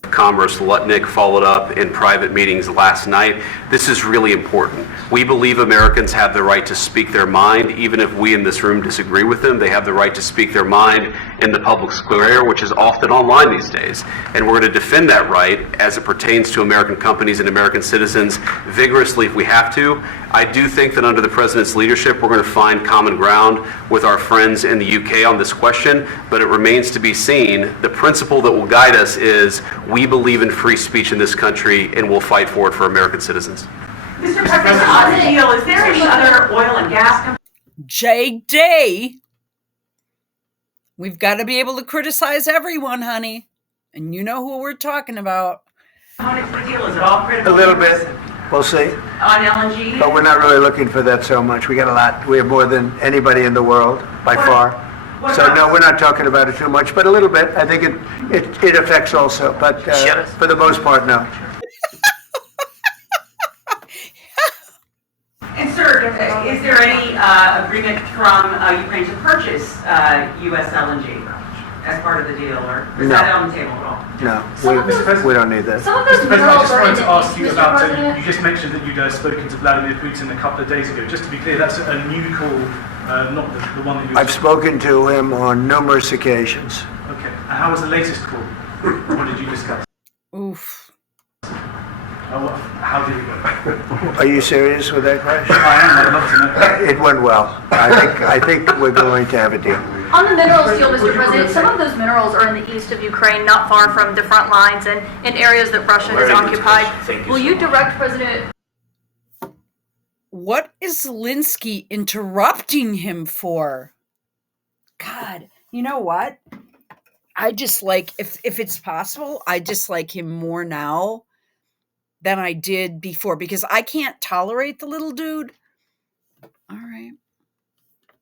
Commerce Lutnick followed up in private meetings last night. This is really important. We believe Americans have the right to speak their mind, even if we in this room disagree with them. They have the right to speak their mind in the public square, which is often online these days. And we're going to defend that right as it pertains to American companies and American citizens vigorously if we have to. I do think that under the President's leadership, we're going to find common ground with our friends in the UK on this question, but it remains to be seen. The principle that will guide us is we believe in free speech in this country and we'll fight for it for American citizens. Mr. President, on the deal, is there any other oil and gas company? JD, we've got to be able to criticize everyone, honey. And you know who we're talking about. How much the deal? Is it all critical? A little bit. We'll see. On LNG? But we're not really looking for that so much. We got a lot. We have more than anybody in the world, by far. So no, we're not talking about it too much, but a little bit. I think it affects also, but for the most part, no. And sir, is there any agreement from Ukraine to purchase U.S. LNG as part of the deal, or is that on the table at all? No, we don't need that. Some of those Mr. President, I minerals just are in wanted the to ask east, you Mr. about, President. you just mentioned that you'd spoken to Vladimir Putin a couple of days ago. Just to be clear, that's a new call, not the one that you... I've spoken to him on numerous occasions. Okay, and how was the latest call? What did you discuss? Oof. How did it go? Are you serious with that question? I am, I'd love to know. It went well. I think we're going to have a deal. On the minerals deal, Mr. President, some of those minerals are in the east of Ukraine, not far from the front lines and in areas that Russia has occupied. Will you direct President... What is Elenski interrupting him for? God, you know what? I just like, if it's possible, I dislike him more now than I did before, because I can't tolerate the little dude. All right.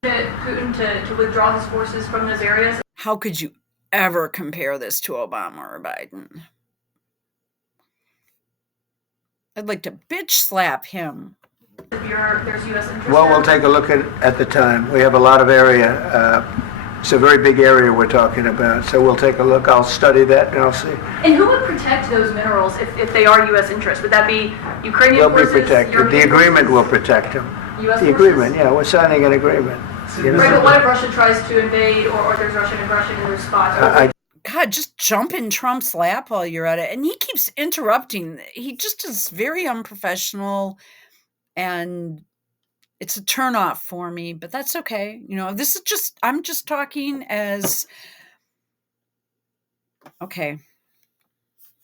Putin to withdraw his forces from those areas? How could you ever compare this to Obama or Biden? I'd like to bitch slap him. There's U.S. interest Well, we'll there? take a look at the time. We have a lot of area. It's a very big area we're talking about, so we'll take a look. I'll study that and I'll see. And who would protect those minerals if they are U.S. interest? Would that be Ukrainian They'll be forces? protected. The European agreement forces? will protect them. U.S. The forces? agreement, yeah, we're signing an agreement. You know? Right, but what if Russia tries to invade or there's Russian aggression in those spots? God, just jump in Trump's lap while you're at it. And he keeps interrupting. He just is very unprofessional, and it's a turnoff for me, but that's okay. You know, this is just, I'm just talking as, okay.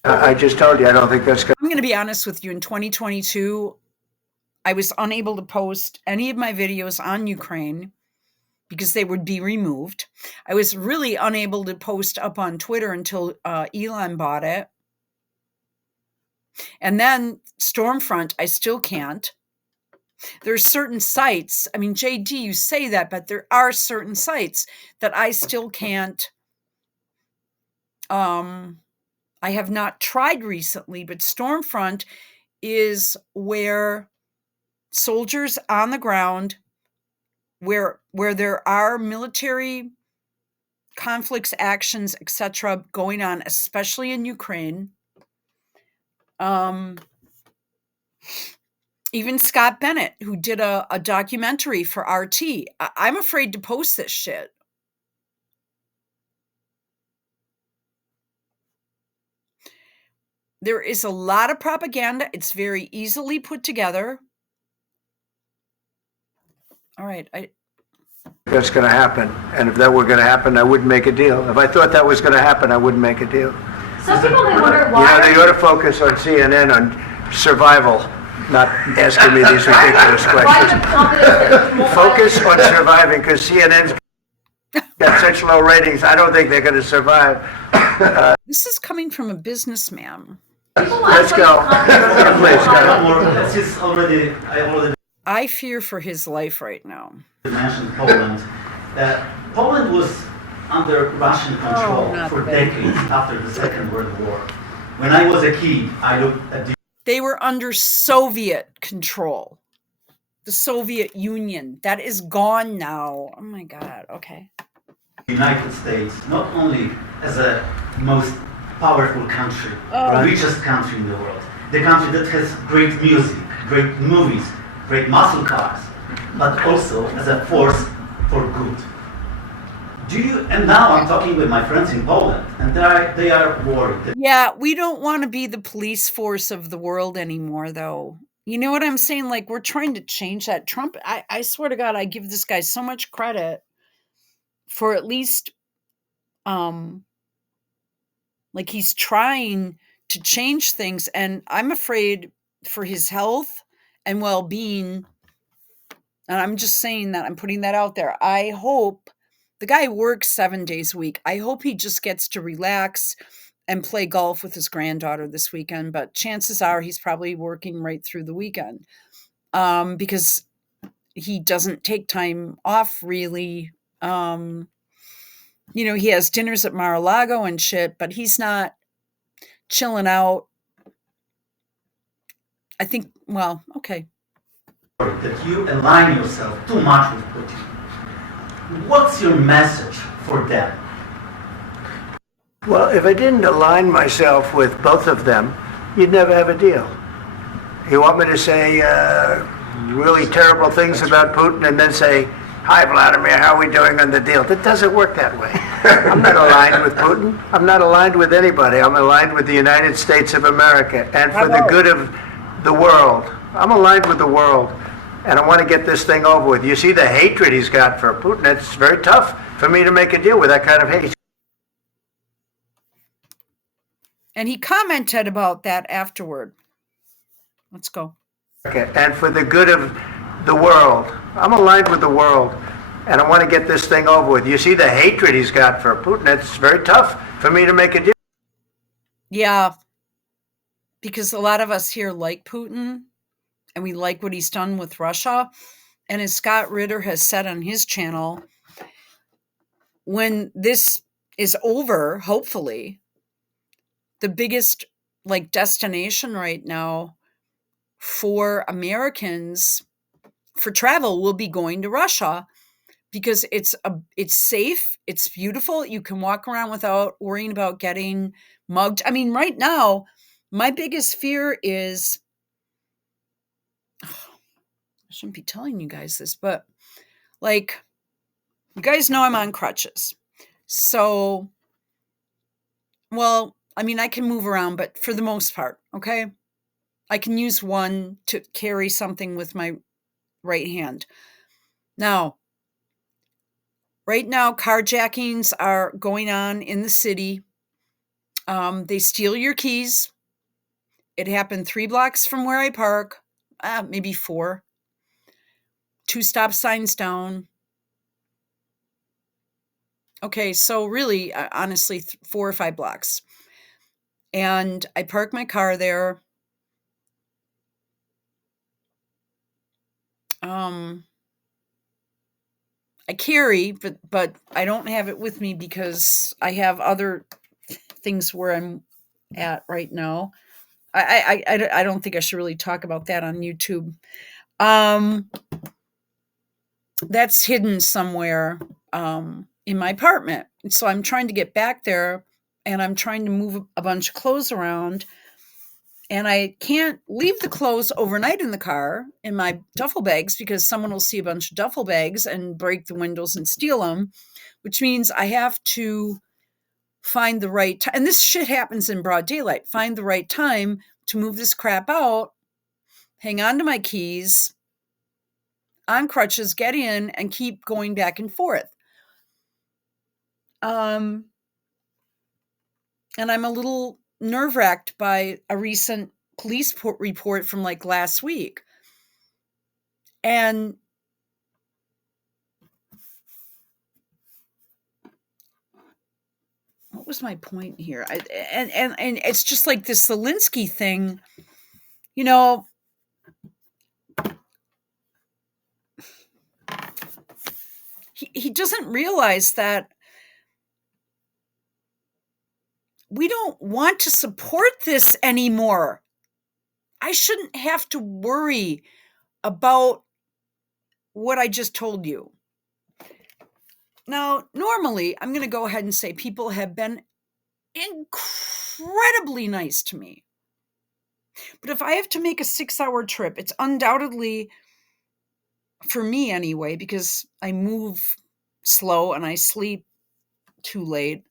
I just told you, I don't think that's good. I'm going to be honest with you. In 2022, I was unable to post any of my videos on Ukraine because they would be removed. I was really unable to post up on Twitter until Elon bought it. And then Stormfront, I still can't. There's certain sites, I mean, JD, you say that, but there are certain sites that I still can't. I have not tried recently, but Stormfront is where soldiers on the ground, where there are military conflicts, actions, etc. going on, especially in Ukraine. Even Scott Bennett, who did a documentary for RT. I'm afraid to post this shit. There is a lot of propaganda. It's very easily put together. All right. That's going to happen. And if that were going to happen, I wouldn't make a deal. If I thought that was going to happen, I wouldn't make a deal. Some people may wonder why... You know, they ought to focus on CNN on survival, not asking me these ridiculous questions. Focus on surviving, because CNN's got such low ratings, I don't think they're going to survive. This is coming from a businessman. Let's go. Please, go. I fear for his life right now. You mentioned Poland. Poland was under Russian control for decades after the Second World War. When I was a kid, I looked at the... They were under Soviet control. The Soviet Union. That is gone now. Oh my God. Okay. United States, not only as a most powerful country, the richest country in the world, the country that has great music, great movies, great muscle cars, but also as a force for good. And now I'm talking with my friends in Poland, and they are worried. Yeah, we don't want to be the police force of the world anymore, though. You know what I'm saying? Like, we're trying to change that. Trump, I swear to God, I give this guy so much credit for at least, like, he's trying to change things. And I'm afraid for his health and well-being. And I'm just saying that, I'm putting that out there. I hope the guy works 7 days a week. I hope he just gets to relax and play golf with his granddaughter this weekend. But chances are he's probably working right through the weekend, because he doesn't take time off really. He has dinners at Mar-a-Lago and shit, but he's not chilling out. I think, well, okay. That you align yourself too much with Putin. What's your message for them? Well, if I didn't align myself with both of them, you'd never have a deal. You want me to say really terrible things about Putin and then say, "Hi, Vladimir, how are we doing on the deal?" That doesn't work that way. I'm not aligned with Putin. I'm not aligned with anybody. I'm aligned with the United States of America and for the good of the world. I'm aligned with the world, and I want to get this thing over with. You see the hatred he's got for Putin. It's very tough for me to make a deal with that kind of hate. And he commented about that afterward. Let's go. And for the good of the world. I'm aligned with the world, and I want to get this thing over with. You see the hatred he's got for Putin. It's very tough for me to make a deal. Yeah, because a lot of us here like Putin, and we like what he's done with Russia. And as Scott Ritter has said on his channel, when this is over, hopefully, the biggest destination right now for Americans for travel will be going to Russia, because it's safe, it's beautiful. You can walk around without worrying about getting mugged. I mean, right now, my biggest fear is, I shouldn't be telling you guys this, but you guys know I'm on crutches. So, well, I mean, I can move around, but for the most part, okay? I can use one to carry something with my right hand. Now, right now, carjackings are going on in the city. They steal your keys. It happened 3 blocks from where I park, maybe 4. 2 stop signs down. Okay, so really, honestly, 4 or 5 blocks. And I park my car there. I carry, but I don't have it with me because I have other things where I'm at right now. I don't think I should really talk about that on YouTube. That's hidden somewhere in my apartment. So I'm trying to get back there, and I'm trying to move a bunch of clothes around. And I can't leave the clothes overnight in the car in my duffel bags, because someone will see a bunch of duffel bags and break the windows and steal them, which means I have to find the right time. And this shit happens in broad daylight. Find the right time to move this crap out, hang on to my keys, on crutches, get in, and keep going back and forth. And I'm a little nerve-wracked by a recent police report from last week. And what was my point here? And it's just like this Elenski thing, he doesn't realize that we don't want to support this anymore. I shouldn't have to worry about what I just told you. Now, normally, I'm going to go ahead and say people have been incredibly nice to me. But if I have to make a 6-hour trip, it's undoubtedly, for me anyway, because I move slow and I sleep too late.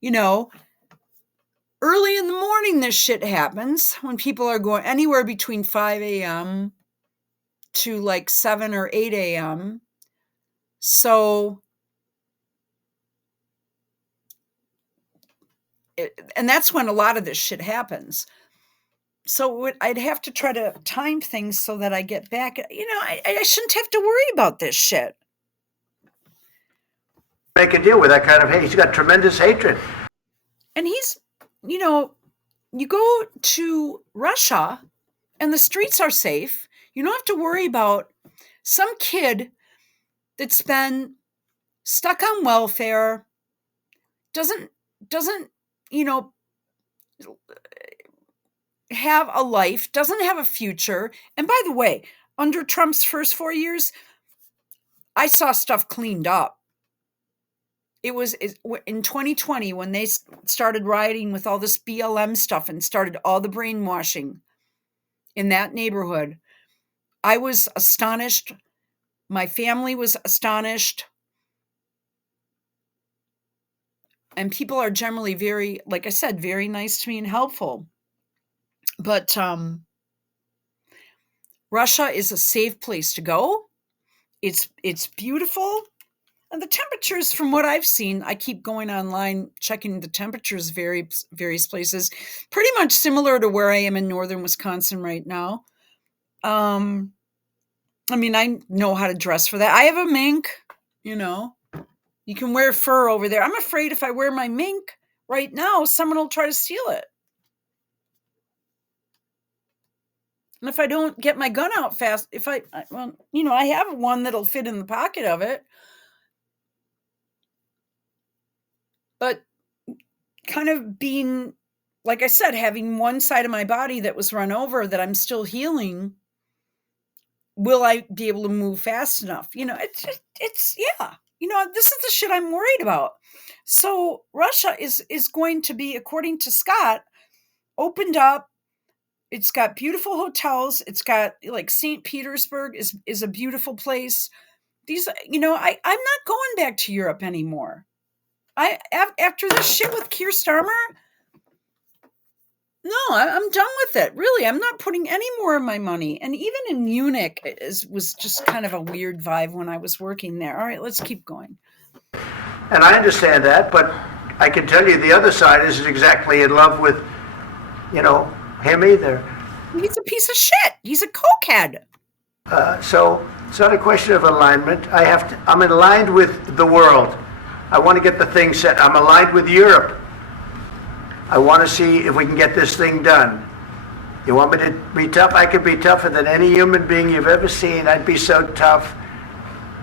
You know, early in the morning, this shit happens when people are going anywhere between 5 a.m. to like 7 or 8 a.m. So, and that's when a lot of this shit happens. So I'd have to try to time things so that I get back. I shouldn't have to worry about this shit. Make a deal with that kind of hate. He's got tremendous hatred. And he's, you go to Russia and the streets are safe. You don't have to worry about some kid that's been stuck on welfare, doesn't, have a life, doesn't have a future. And by the way, under Trump's first 4 years, I saw stuff cleaned up. It was in 2020 when they started rioting with all this BLM stuff and started all the brainwashing in that neighborhood. I was astonished. My family was astonished. And people are generally very, like I said, very nice to me and helpful. But Russia is a safe place to go. It's beautiful. And the temperatures, from what I've seen, I keep going online, checking the temperatures various places, pretty much similar to where I am in northern Wisconsin right now. I know how to dress for that. I have a mink, You can wear fur over there. I'm afraid if I wear my mink right now, someone will try to steal it. And if I don't get my gun out fast, I have one that'll fit in the pocket of it. But kind of being, like I said, having one side of my body that was run over that I'm still healing, will I be able to move fast enough? This is the shit I'm worried about. So Russia is going to be, according to Scott, opened up. It's got beautiful hotels. It's got, like, St. Petersburg is a beautiful place. These, I'm not going back to Europe anymore. After this shit with Keir Starmer, no, I'm done with it. Really, I'm not putting any more of my money. And even in Munich, was just kind of a weird vibe when I was working there. All right, let's keep going. And I understand that, but I can tell you the other side isn't exactly in love with, him either. He's a piece of shit. He's a cokehead. So it's not a question of alignment. I'm aligned with the world. I want to get the thing set. I'm aligned with Europe. I want to see if we can get this thing done. You want me to be tough? I could be tougher than any human being you've ever seen. I'd be so tough.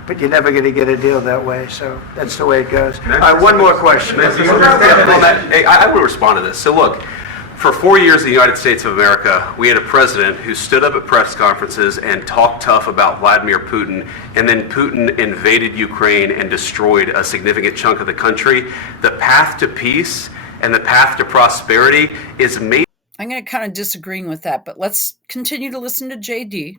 But you're never going to get a deal that way, so that's the way it goes. All right, one more question. I will respond to this. So look, for 4 years in the United States of America, we had a president who stood up at press conferences and talked tough about Vladimir Putin, and then Putin invaded Ukraine and destroyed a significant chunk of the country. The path to peace and the path to prosperity is maybe... I'm going to kind of disagreeing with that, but let's continue to listen to JD.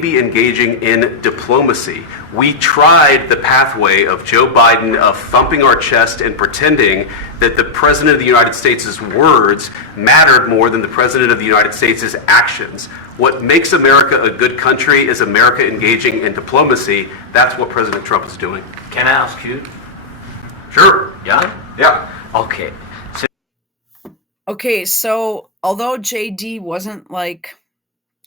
Be engaging in diplomacy. We tried the pathway of Joe Biden of thumping our chest and pretending that the President of the United States' words mattered more than the President of the United States' actions. What makes America a good country is America engaging in diplomacy. That's what President Trump is doing. Can I ask you? Sure. Yeah? Yeah. Okay. So although JD wasn't like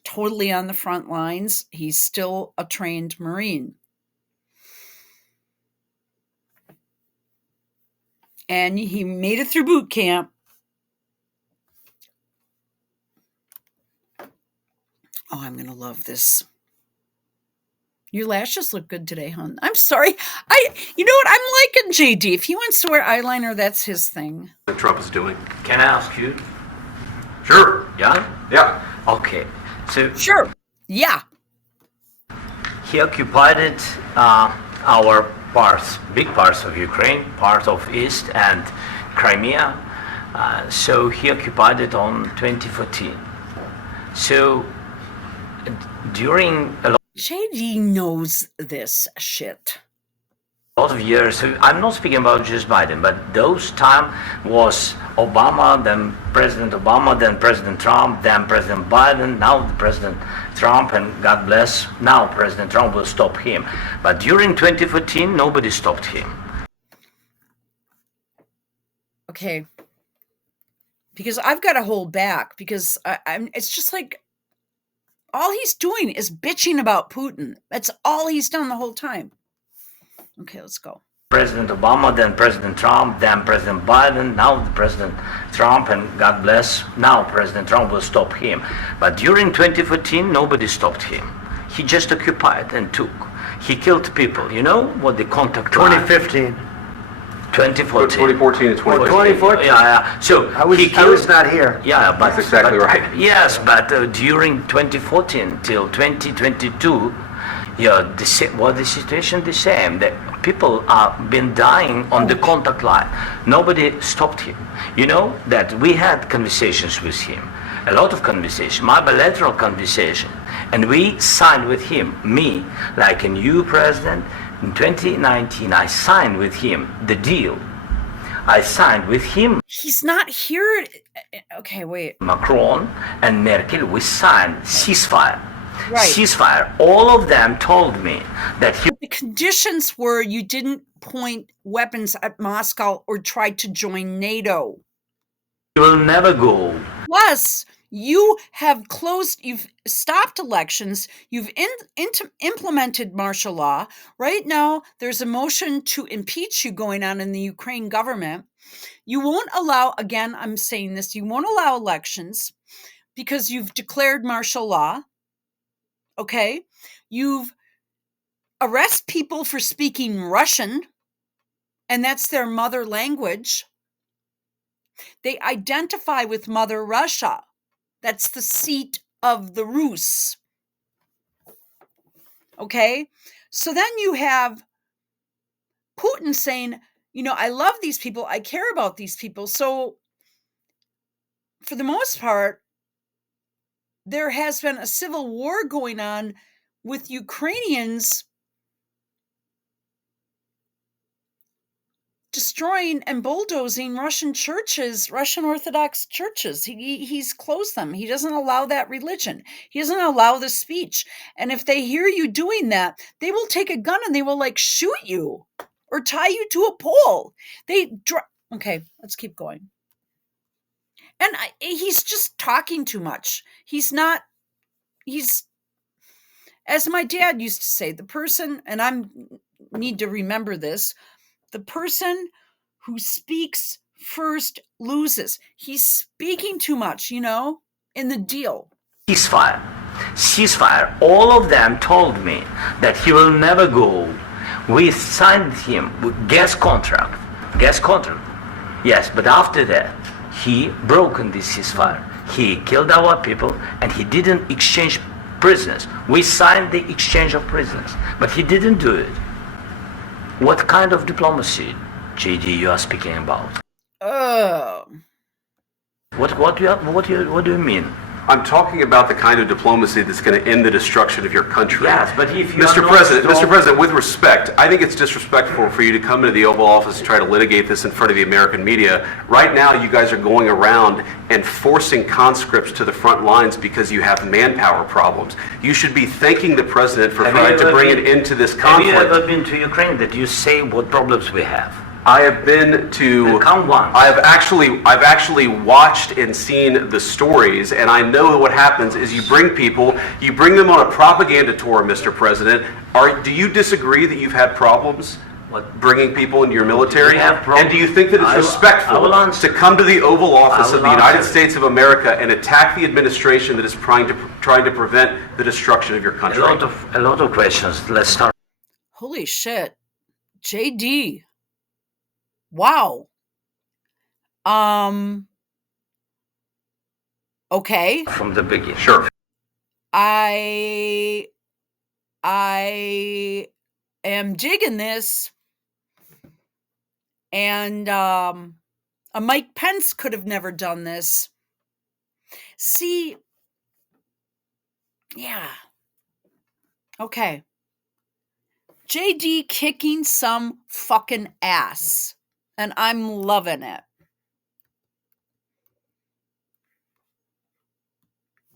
totally on the front lines, he's still a trained Marine. And he made it through boot camp. Oh, I'm going to love this. Your lashes look good today, hon. I'm sorry. You know what? I'm liking JD. If he wants to wear eyeliner, that's his thing. What Trump is doing. Can I ask you? Sure. Yeah? Yeah. Okay. So sure. Yeah. He occupied it our parts, big parts of Ukraine, part of East and Crimea. So he occupied it on 2014. So during a JD knows this shit. lot of years, I'm not speaking about just Biden, but those time was Obama, then President Obama, then President Trump, then President Biden, now President Trump, and God bless, now President Trump will stop him. But during 2014, nobody stopped him. Okay. Because I've got to hold back because it's just like all he's doing is bitching about Putin. That's all he's done the whole time. Okay, let's go. President Obama, then President Trump, then President Biden, now President Trump, and God bless, now President Trump will stop him. But during 2014, nobody stopped him. He just occupied and took. He killed people. You know what the contact line? 2015. 2014. 2014 and 2014. Yeah. So I was not here. Yeah, but that's exactly right. Yes, but during 2014 till 2022, yeah, the situation the same. The people have been dying on the contact line. Nobody stopped him. You know that we had conversations with him, a lot of conversation, my bilateral conversation, and we signed with him, me, like a new president. In 2019, I signed with him the deal. I signed with him. He's not here. Okay, wait. Macron and Merkel, we signed ceasefire. Right. Ceasefire. All of them told me that the conditions were you didn't point weapons at Moscow or try to join NATO. he will never go. Plus, you've stopped elections, you've implemented martial law. Right now, there's a motion to impeach you going on in the Ukraine government. You won't allow, again, I'm saying this, you won't allow elections because you've declared martial law. Okay? You've arrested people for speaking Russian, and that's their mother language. They identify with Mother Russia. That's the seat of the Rus. Okay? So then you have Putin saying, I love these people. I care about these people. So for the most part, there has been a civil war going on with Ukrainians destroying and bulldozing Russian churches, Russian Orthodox churches. He's closed them. He doesn't allow that religion. He doesn't allow the speech. And if they hear you doing that, they will take a gun and they will shoot you or tie you to a pole. Okay, let's keep going. And he's just talking too much. He's, as my dad used to say, the person, and I need to remember this, the person who speaks first loses. He's speaking too much, in the deal. Ceasefire. Ceasefire. All of them told me that he will never go. We signed him with gas contract. Yes, but after that, he broken this ceasefire. He killed our people and he didn't exchange prisoners. We signed the exchange of prisoners, but he didn't do it. What kind of diplomacy, JD, you are speaking about? What do you mean? I'm talking about the kind of diplomacy that's going to end the destruction of your country. Yes, but if you Mr. President, with respect, I think it's disrespectful for you to come into the Oval Office and try to litigate this in front of the American media. Right now, you guys are going around and forcing conscripts to the front lines because you have manpower problems. You should be thanking the president for trying to bring an end to this conflict. Have you ever been to Ukraine that you say what problems we have? I have been to. Come once. I've actually watched and seen the stories, and I know what happens is you bring them on a propaganda tour, Mr. President. Do you disagree that you've had problems bringing people into your military? And do you think that it's respectful to come to the Oval Office of the United States of America and attack the administration that is trying to prevent the destruction of your country? A lot of questions. Let's start. Holy shit, JD. Wow. Okay. From the beginning. Sure. I am digging this. And a Mike Pence could have never done this. See, yeah. Okay. JD kicking some fucking ass. And I'm loving it.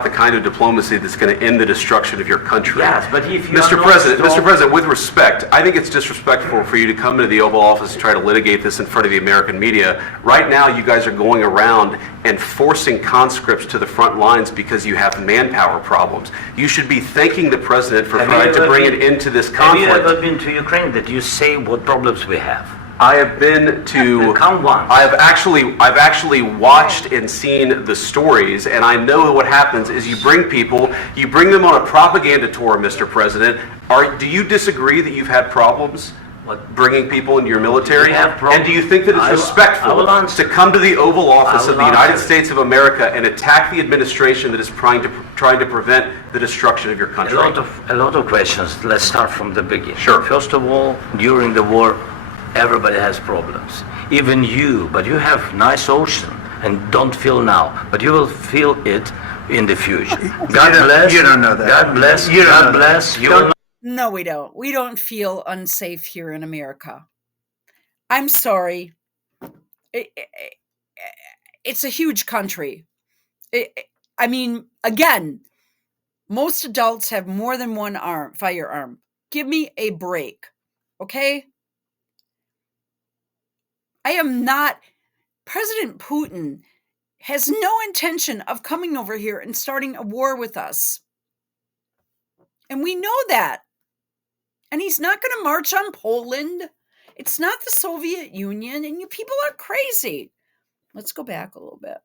The kind of diplomacy that's going to end the destruction of your country. Yes, but if you Mr. are not President, strong- Mr. President, with respect, I think it's disrespectful for you to come into the Oval Office and try to litigate this in front of the American media. Right now, you guys are going around and forcing conscripts to the front lines because you have manpower problems. You should be thanking the President for trying to bring an end to this conflict. Have you ever been to Ukraine that you say what problems we have? I have been to. Come once. I've actually watched and seen the stories, and I know what happens is you bring them on a propaganda tour, Mr. President. Do you disagree that you've had problems bringing people into your military? And do you think that it's respectful to come to the Oval Office of the United States of America and attack the administration that is trying to prevent the destruction of your country? A lot of questions. Let's start from the beginning. Sure. First of all, during the war, everybody has problems. Even you, but you have nice ocean and don't feel now, but you will feel it in the future. God bless. You don't know that. God bless. God bless. You will not. No, we don't. We don't feel unsafe here in America. I'm sorry. It's a huge country. I mean, again, most adults have more than one firearm. Give me a break, okay? I am not. President Putin has no intention of coming over here and starting a war with us. And we know that. And he's not going to march on Poland. It's not the Soviet Union. And you people are crazy. Let's go back a little bit.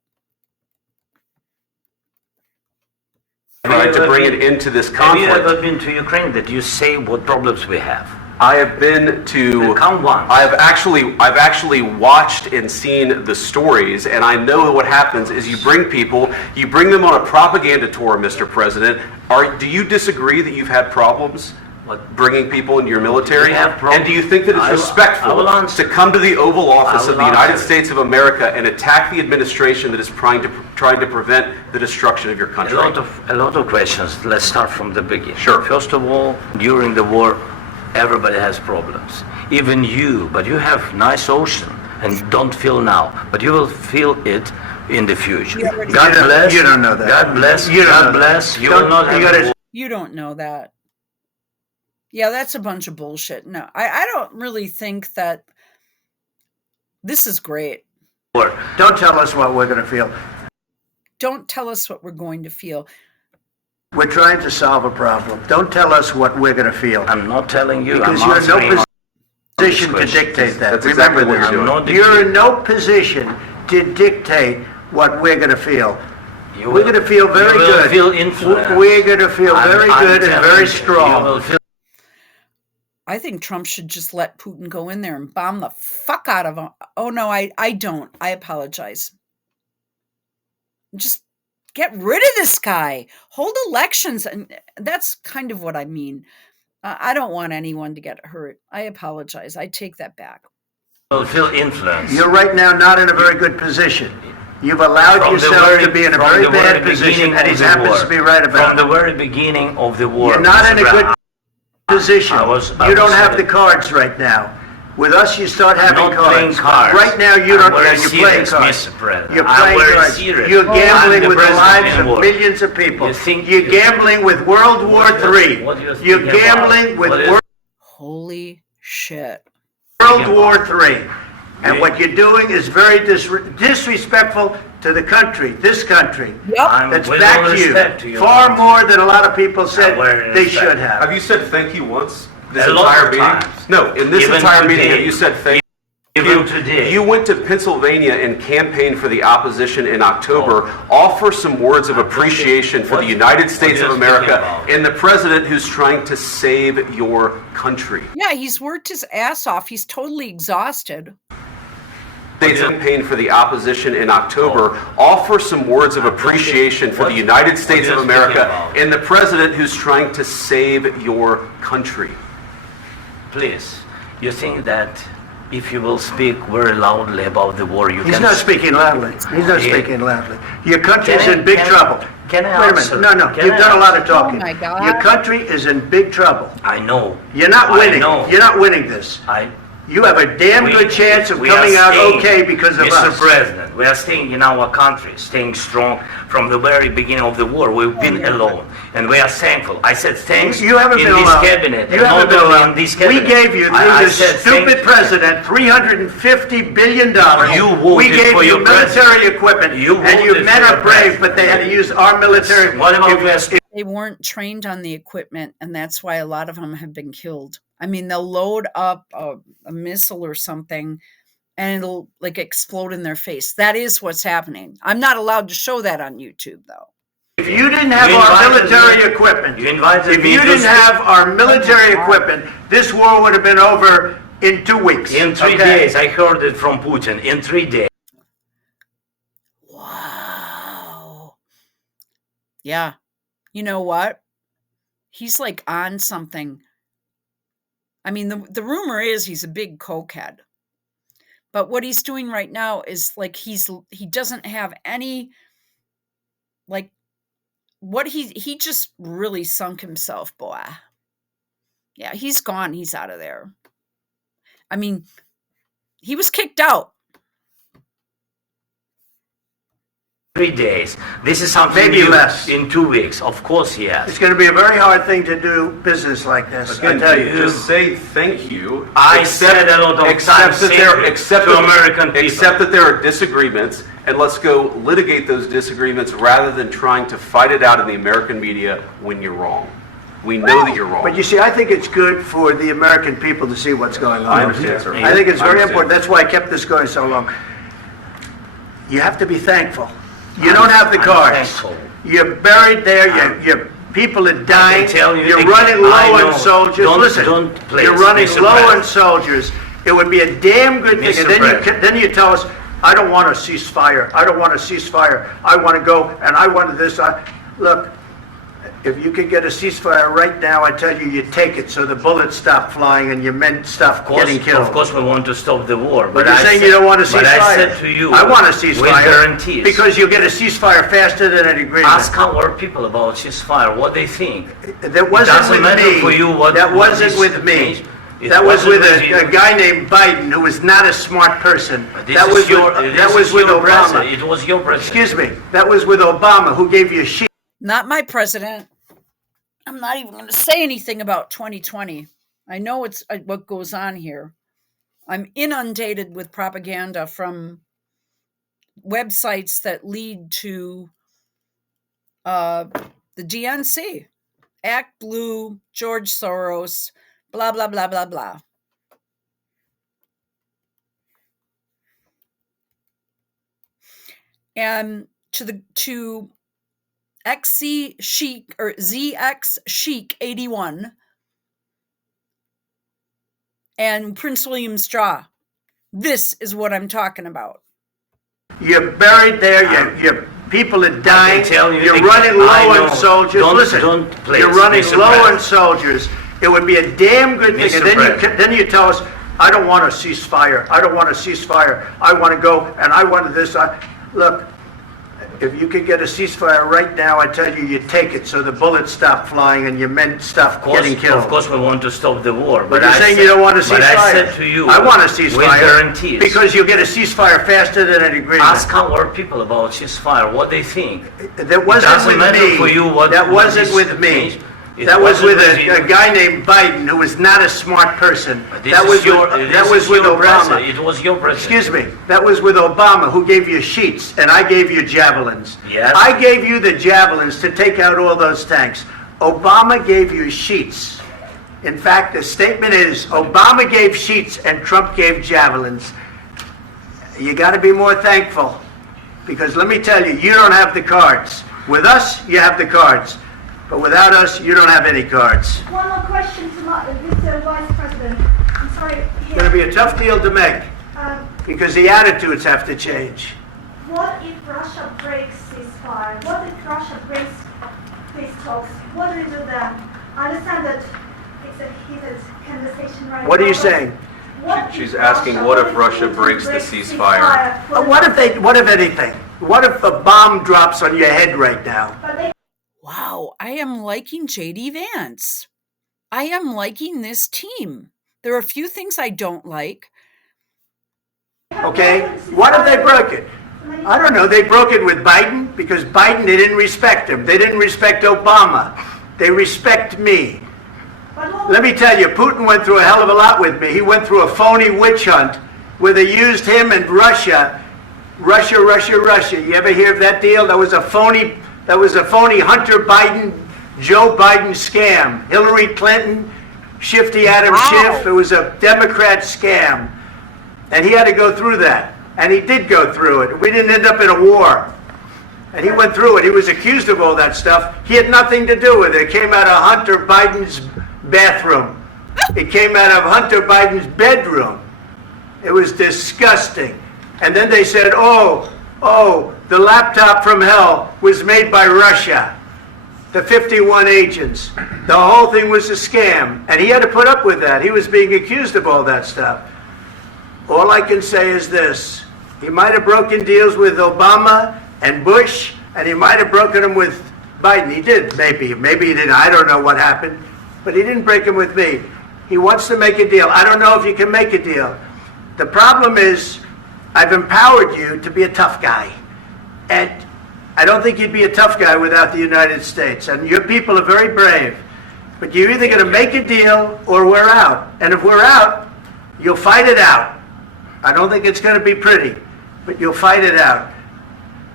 Right, to bring it into this conflict. Have you ever been to Ukraine that you say what problems we have? I have been to. Come once. I've actually watched and seen the stories, and I know what happens is you bring them on a propaganda tour, Mr. President. Do you disagree that you've had problems bringing people into your military? And do you think that it's respectful to come to the Oval Office of the United States of America and attack the administration that is trying to prevent the destruction of your country? A lot of questions. Let's start from the beginning. Sure. First of all, during the war, everybody has problems. Even you, but you have nice ocean and don't feel now, but you will feel it in the future. God bless. You don't know that. God bless. God bless. You will not have. You don't know that. Yeah, that's a bunch of bullshit. No, I don't really think that. This is great. Don't tell us what we're going to feel. Don't tell us what we're going to feel. We're trying to solve a problem. Don't tell us what we're going to feel. I'm not telling you. Because I'm you're in no answering position to dictate that. That's exactly Remember what you're this. doing. You're in no position to dictate what we're going to feel. We're going to feel very you will good. Feel influenced. We're going to feel very good and very strong. I think Trump should just let Putin go in there and bomb the fuck out of him. Oh, no, I don't. I apologize. Just get rid of this guy. Hold elections. And that's kind of what I mean. I don't want anyone to get hurt. I apologize. I take that back. You will feel influence. You're right now not in a very good position. You've allowed yourself to be in a very bad position, and he happens to be right about it. From the very beginning of the war. You're not in a good position. You don't have the cards right now. With us, you start having cards. Right now, you don't. You're playing cards. You're playing cards. You're gambling with the lives of millions of people. You're gambling with World War III. You're gambling with Holy shit. World War III. And what you're doing is very disrespectful to the country, this country, that's back to you, far more than a lot of people said they should have. Have you said thank you once this entire meeting? No, in this entire meeting, have you said thank you? You went to Pennsylvania and campaigned for the opposition in October. Offer some words of appreciation for the United States of America and the president who's trying to save your country. Yeah, he's worked his ass off. He's totally exhausted. States campaign for the opposition in October. Offer some words of appreciation for the United States of America and the president who's trying to save your country. please, you think that if you will speak very loudly about the war, you He's can... not speaking loudly. He's not speaking loudly. Your country's in big trouble. Can I Wait a answer? minute. No, Can you've I done a lot of answer? talking. Oh my God. Your country is in big trouble. I know. You're not winning. I know. You're not winning this. You have a damn good chance of coming out okay because of Mr. us. President, we are staying in our country, staying strong from the very beginning of the war. We've been alone, and we are thankful. I said thanks You haven't in been this alone. cabinet. You haven't been alone. In this We cabinet. gave you, through I this said stupid thank- president, $350 billion. You voted We gave for you your military equipment, You and your voted men for are your brave, president. but they had to use our military. What about West? They weren't trained on the equipment, and that's why a lot of them have been killed. I mean, they'll load up a missile or something, and it'll like explode in their face. That is what's happening. I'm not allowed to show that on YouTube, though. If you didn't have You our invited military me- equipment, You invited if me you to didn't speak. have our military equipment, this war would have been over in 2 weeks. In 3 okay? days, I heard it from Putin. In 3 days. Wow. Yeah. You know what? He's like on something. I mean, the rumor is he's a big cokehead. But what he's doing right now is like he doesn't have any, like, what he just really sunk himself, boy. Yeah, he's gone. He's out of there. I mean, he was kicked out. 3 days. This is something Maybe new. less. In 2 weeks. Of course, yes. It's going to be a very hard thing to do business like this. I Again, tell you. just say thank you. I said a lot of times that there, thank you to American people. Accept that there are disagreements, and let's go litigate those disagreements rather than trying to fight it out in the American media when you're wrong. We know that you're wrong. But you see, I think it's good for the American people to see what's going on. I understand, sir. I think it's I very understand. important. That's why I kept this going so long. You have to be thankful. You don't have the I'm cards. thankful. You're buried there. Your people are dying. tell you You're again, running I low know. on soldiers. Don't- Listen, don't please, you're running Mr. low on President. soldiers. It would be a damn good thing. Mr. And then President. then you tell us, I don't want a ceasefire. I don't want a ceasefire. I want to go, and I want this. Look, if you could get a ceasefire right now, I tell you, you take it so the bullets stop flying and your men stop getting killed. Of course, we want to stop the war. But you're I saying said- you don't want a ceasefire. But I said to you, I want a with ceasefire. guarantees. Because you'll get a ceasefire faster than an agreement. Ask our people about ceasefire, what they think. That wasn't It doesn't with matter me. for you what That what wasn't is with me. changed. It That was wasn't with you. a guy named Biden who was not a smart person. This That is was your- with, this that was is with your Obama. president. It was your president. Excuse me. That was with Obama who gave you a sheet. Not my president. I'm not even going to say anything about 2020. I know it's what goes on here. I'm inundated with propaganda from websites that lead to the DNC, Act Blue, George Soros, blah, blah, blah, blah, blah. And to XC Chic or ZX Chic 81 and Prince William Straw. This is what I'm talking about. You're buried there. Your people are dying. tell you You're again, running I low know. on soldiers. Don't- Listen, don't please, you're running Mr. low on President. soldiers. It would be a damn good thing. Mr. And then President. then you tell us, I don't want a ceasefire. I don't want a ceasefire. I want to go, and I want this. Look, if you could get a ceasefire right now, I tell you, you take it so the bullets stop flying and your men stop getting killed. Of course, we want to stop the war. But you're saying said- you don't want a ceasefire. But I said to you, I want a with ceasefire. guarantees. Because you'll get a ceasefire faster than an agreement. Ask our people about ceasefire, what they think. That wasn't doesn't with matter me. for you what- That what wasn't is with me. changed. It That was wasn't with you. a guy named Biden who was not a smart person. This That is was your- with, this that was is with your Obama. president. It was your president. Excuse me. That was with Obama who gave you sheets and I gave you javelins. Yes. I gave you the javelins to take out all those tanks. Obama gave you sheets. In fact, the statement is Obama gave sheets and Trump gave javelins. You got to be more thankful because let me tell you, you don't have the cards. With us, you have the cards. But without us, you don't have any cards. One more question to Mr. Vice President. I'm sorry. It's going to be a tough deal to make because the attitudes have to change. What if Russia breaks ceasefire? What if Russia breaks peace talks? What do we do then? I understand that it's it's a heated conversation right now. What are you saying? She's asking, what if Russia breaks the ceasefire? What if anything? What if a bomb drops on your head right now? Wow, I am liking J.D. Vance. I am liking this team. There are a few things I don't like. Okay, what if they broke it? I don't know, they broke it with Biden because Biden, they didn't respect him. They didn't respect Obama. They respect me. Let me tell you, Putin went through a hell of a lot with me. He went through a phony witch hunt where they used him and Russia. Russia. You ever hear of that deal? That was a phony Hunter Biden, Joe Biden scam. Hillary Clinton, Shifty Adam Schiff. It was a Democrat scam. And he had to go through that. And he did go through it. We didn't end up in a war. And he went through it. He was accused of all that stuff. He had nothing to do with it. It came out of Hunter Biden's bathroom. It came out of Hunter Biden's bedroom. It was disgusting. And then they said, oh, the laptop from hell was made by Russia. The 51 agents. The whole thing was a scam. And he had to put up with that. He was being accused of all that stuff. All I can say is this. He might have broken deals with Obama and Bush, and he might have broken them with Biden. He did, maybe. Maybe he didn't. I don't know what happened. But he didn't break them with me. He wants to make a deal. I don't know if you can make a deal. The problem is, I've empowered you to be a tough guy. And I don't think you'd be a tough guy without the United States. And your people are very brave. But you're either going to make a deal or we're out. And if we're out, you'll fight it out. I don't think it's going to be pretty, but you'll fight it out.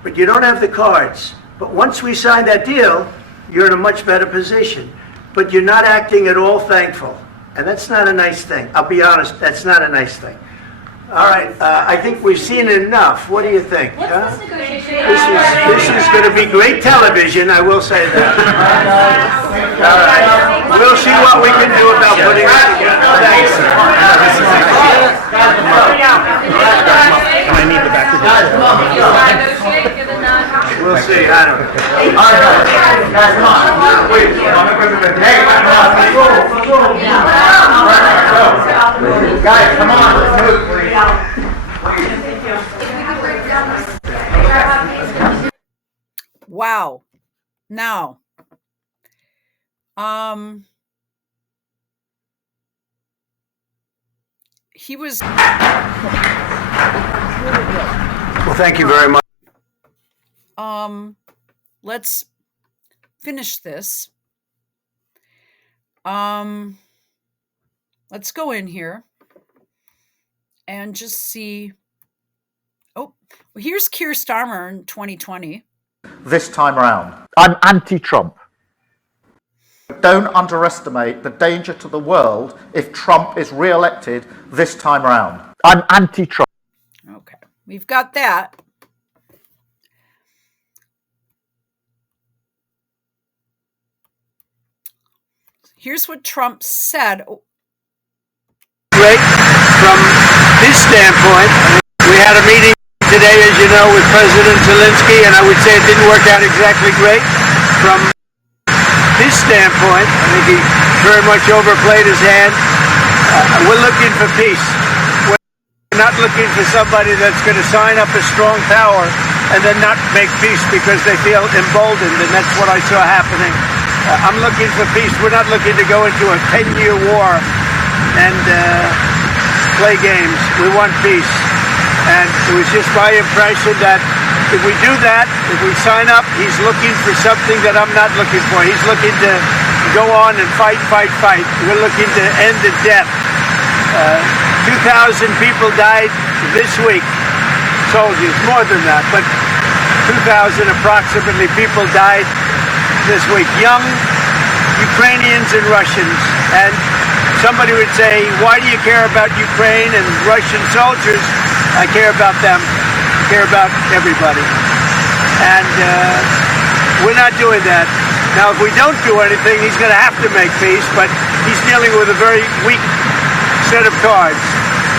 But you don't have the cards. But once we sign that deal, you're in a much better position. But you're not acting at all thankful. And that's not a nice thing. I'll be honest, that's not a nice thing. All right, I think we've seen enough. What do you think? Huh? This is going to be great television, I will say that. All right. We'll see what we can do about putting it together. Thanks. I need the back of We'll see. I don't know. Guys, come on. Wow. Now, he was really good. Well, thank you very much. Let's finish this. Let's go in here and just see. Oh, here's Keir Starmer in 2020. This time around, I'm anti-Trump. Don't underestimate the danger to the world if Trump is re-elected this time around. I'm anti-Trump. Okay, we've got that. Here's what Trump said. Great from his standpoint. We had a meeting today, as you know, with President Elenski, and I would say it didn't work out exactly great. From his standpoint, I think he very much overplayed his hand. We're looking for peace. We're not looking for somebody that's going to sign up a strong power and then not make peace because they feel emboldened, and that's what I saw happening. I'm looking for peace. We're not looking to go into a 10-year war and play games. We want peace. And it was just my impression that if we do that, if we sign up, he's looking for something that I'm not looking for. He's looking to go on and fight. We're looking to end the death. 2,000 people died this week. Soldiers, more than that, but 2,000 approximately people died this week. Young Ukrainians and Russians. And somebody would say, why do you care about Ukraine and Russian soldiers? I care about them. I care about everybody. And we're not doing that. Now, if we don't do anything, he's going to have to make peace, but he's dealing with a very weak set of cards.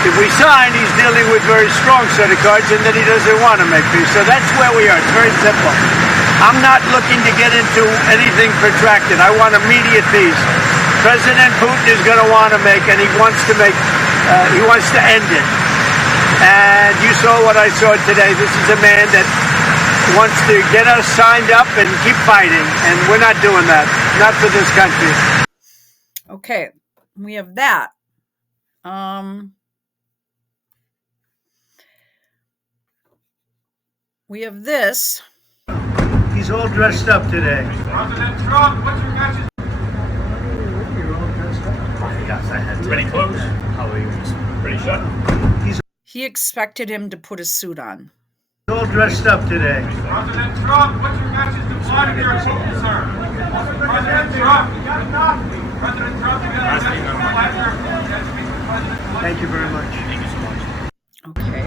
If we sign, he's dealing with a very strong set of cards, and then he doesn't want to make peace. So that's where we are. It's very simple. I'm not looking to get into anything protracted. I want immediate peace. President Putin is going to want to make, and he wants to end it. And you saw what I saw today. This is a man that wants to get us signed up and keep fighting, and we're not doing that. Not for this country. Okay, we have that. We have this. He's all dressed up today. President Trump, what's your message? Yes, I had ready clothes. How are you? Ready shut? He expected him to put a suit on. He's all dressed up today. President Trump, what's your message to Vladimir Putin, sir? President Trump, President Trump, you got a message to Vladimir Putin. Thank you very much. Thank you so much. Okay.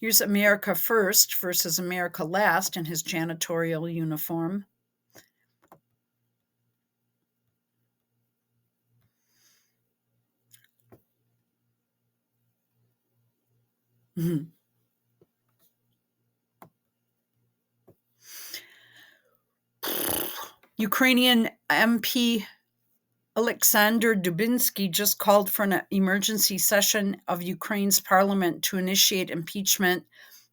Here's America First versus America Last in his janitorial uniform. Ukrainian MP Alexander Dubinsky just called for an emergency session of Ukraine's parliament to initiate impeachment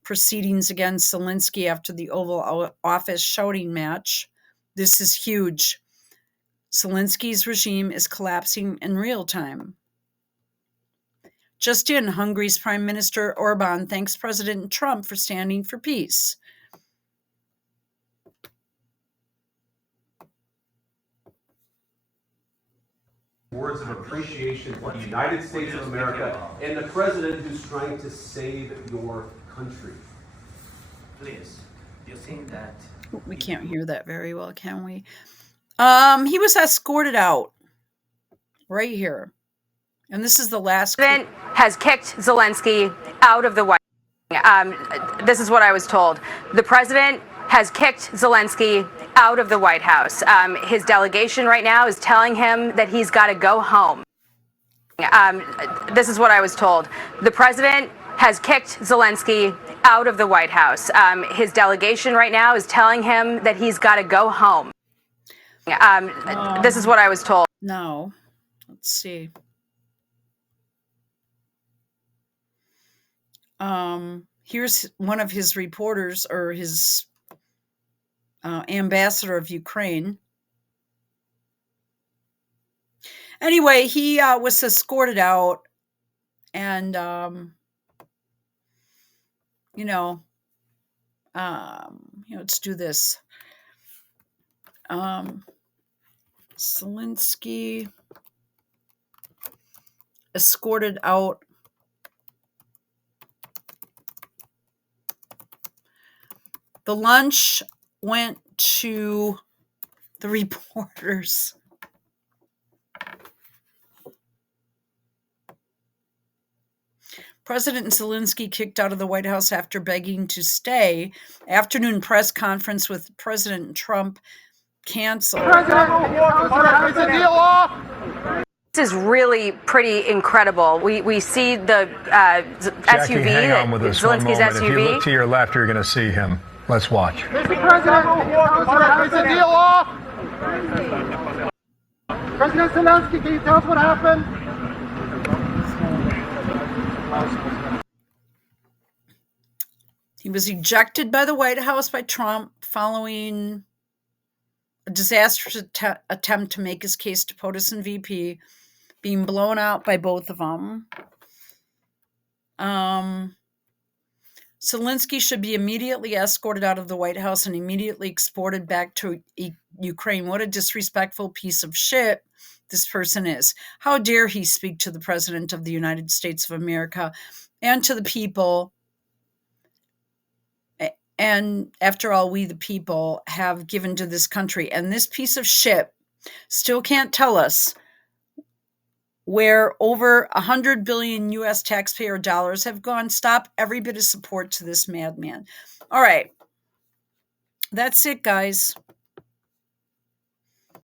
proceedings against Zelensky after the Oval Office shouting match. This is huge. Zelensky's regime is collapsing in real time. Just in, Hungary's Prime Minister Orban thanks President Trump for standing for peace. Words of appreciation for the United States of America and the president who's trying to save your country. Please, you think that... We can't hear that very well, can we? He was escorted out right here. And this is the last... The president has kicked Zelensky out of the White House. This is what I was told. The president has kicked Zelensky out of the White House. His delegation right now is telling him that he's got to go home. This is what I was told. The president has kicked Zelensky out of the White House. His delegation right now is telling him that he's got to go home. This is what I was told. No. Let's see. Here's one of his reporters, or his ambassador of Ukraine. Anyway, he was escorted out, and let's do this. Zelensky escorted out the lunch, went to the reporters. President Zelensky kicked out of the White House after begging to stay. Afternoon press conference with President Trump canceled. This is really pretty incredible. We see the Jackie, SUV, hang on with us one Zelensky's moment. SUV. If you look to your left, you're going to see him. Let's watch. Mr. President, is the deal off? President Zelensky, can you tell us what happened? He was ejected by the White House by Trump following a disastrous attempt to make his case to POTUS and VP, being blown out by both of them. Zelensky should be immediately escorted out of the White House and immediately exported back to Ukraine. What a disrespectful piece of shit this person is. How dare he speak to the President of the United States of America and to the people. And after all, we the people have given to this country. And this piece of shit still can't tell us where over 100 billion U.S. taxpayer dollars have gone. Stop every bit of support to this madman. All right. That's it, guys.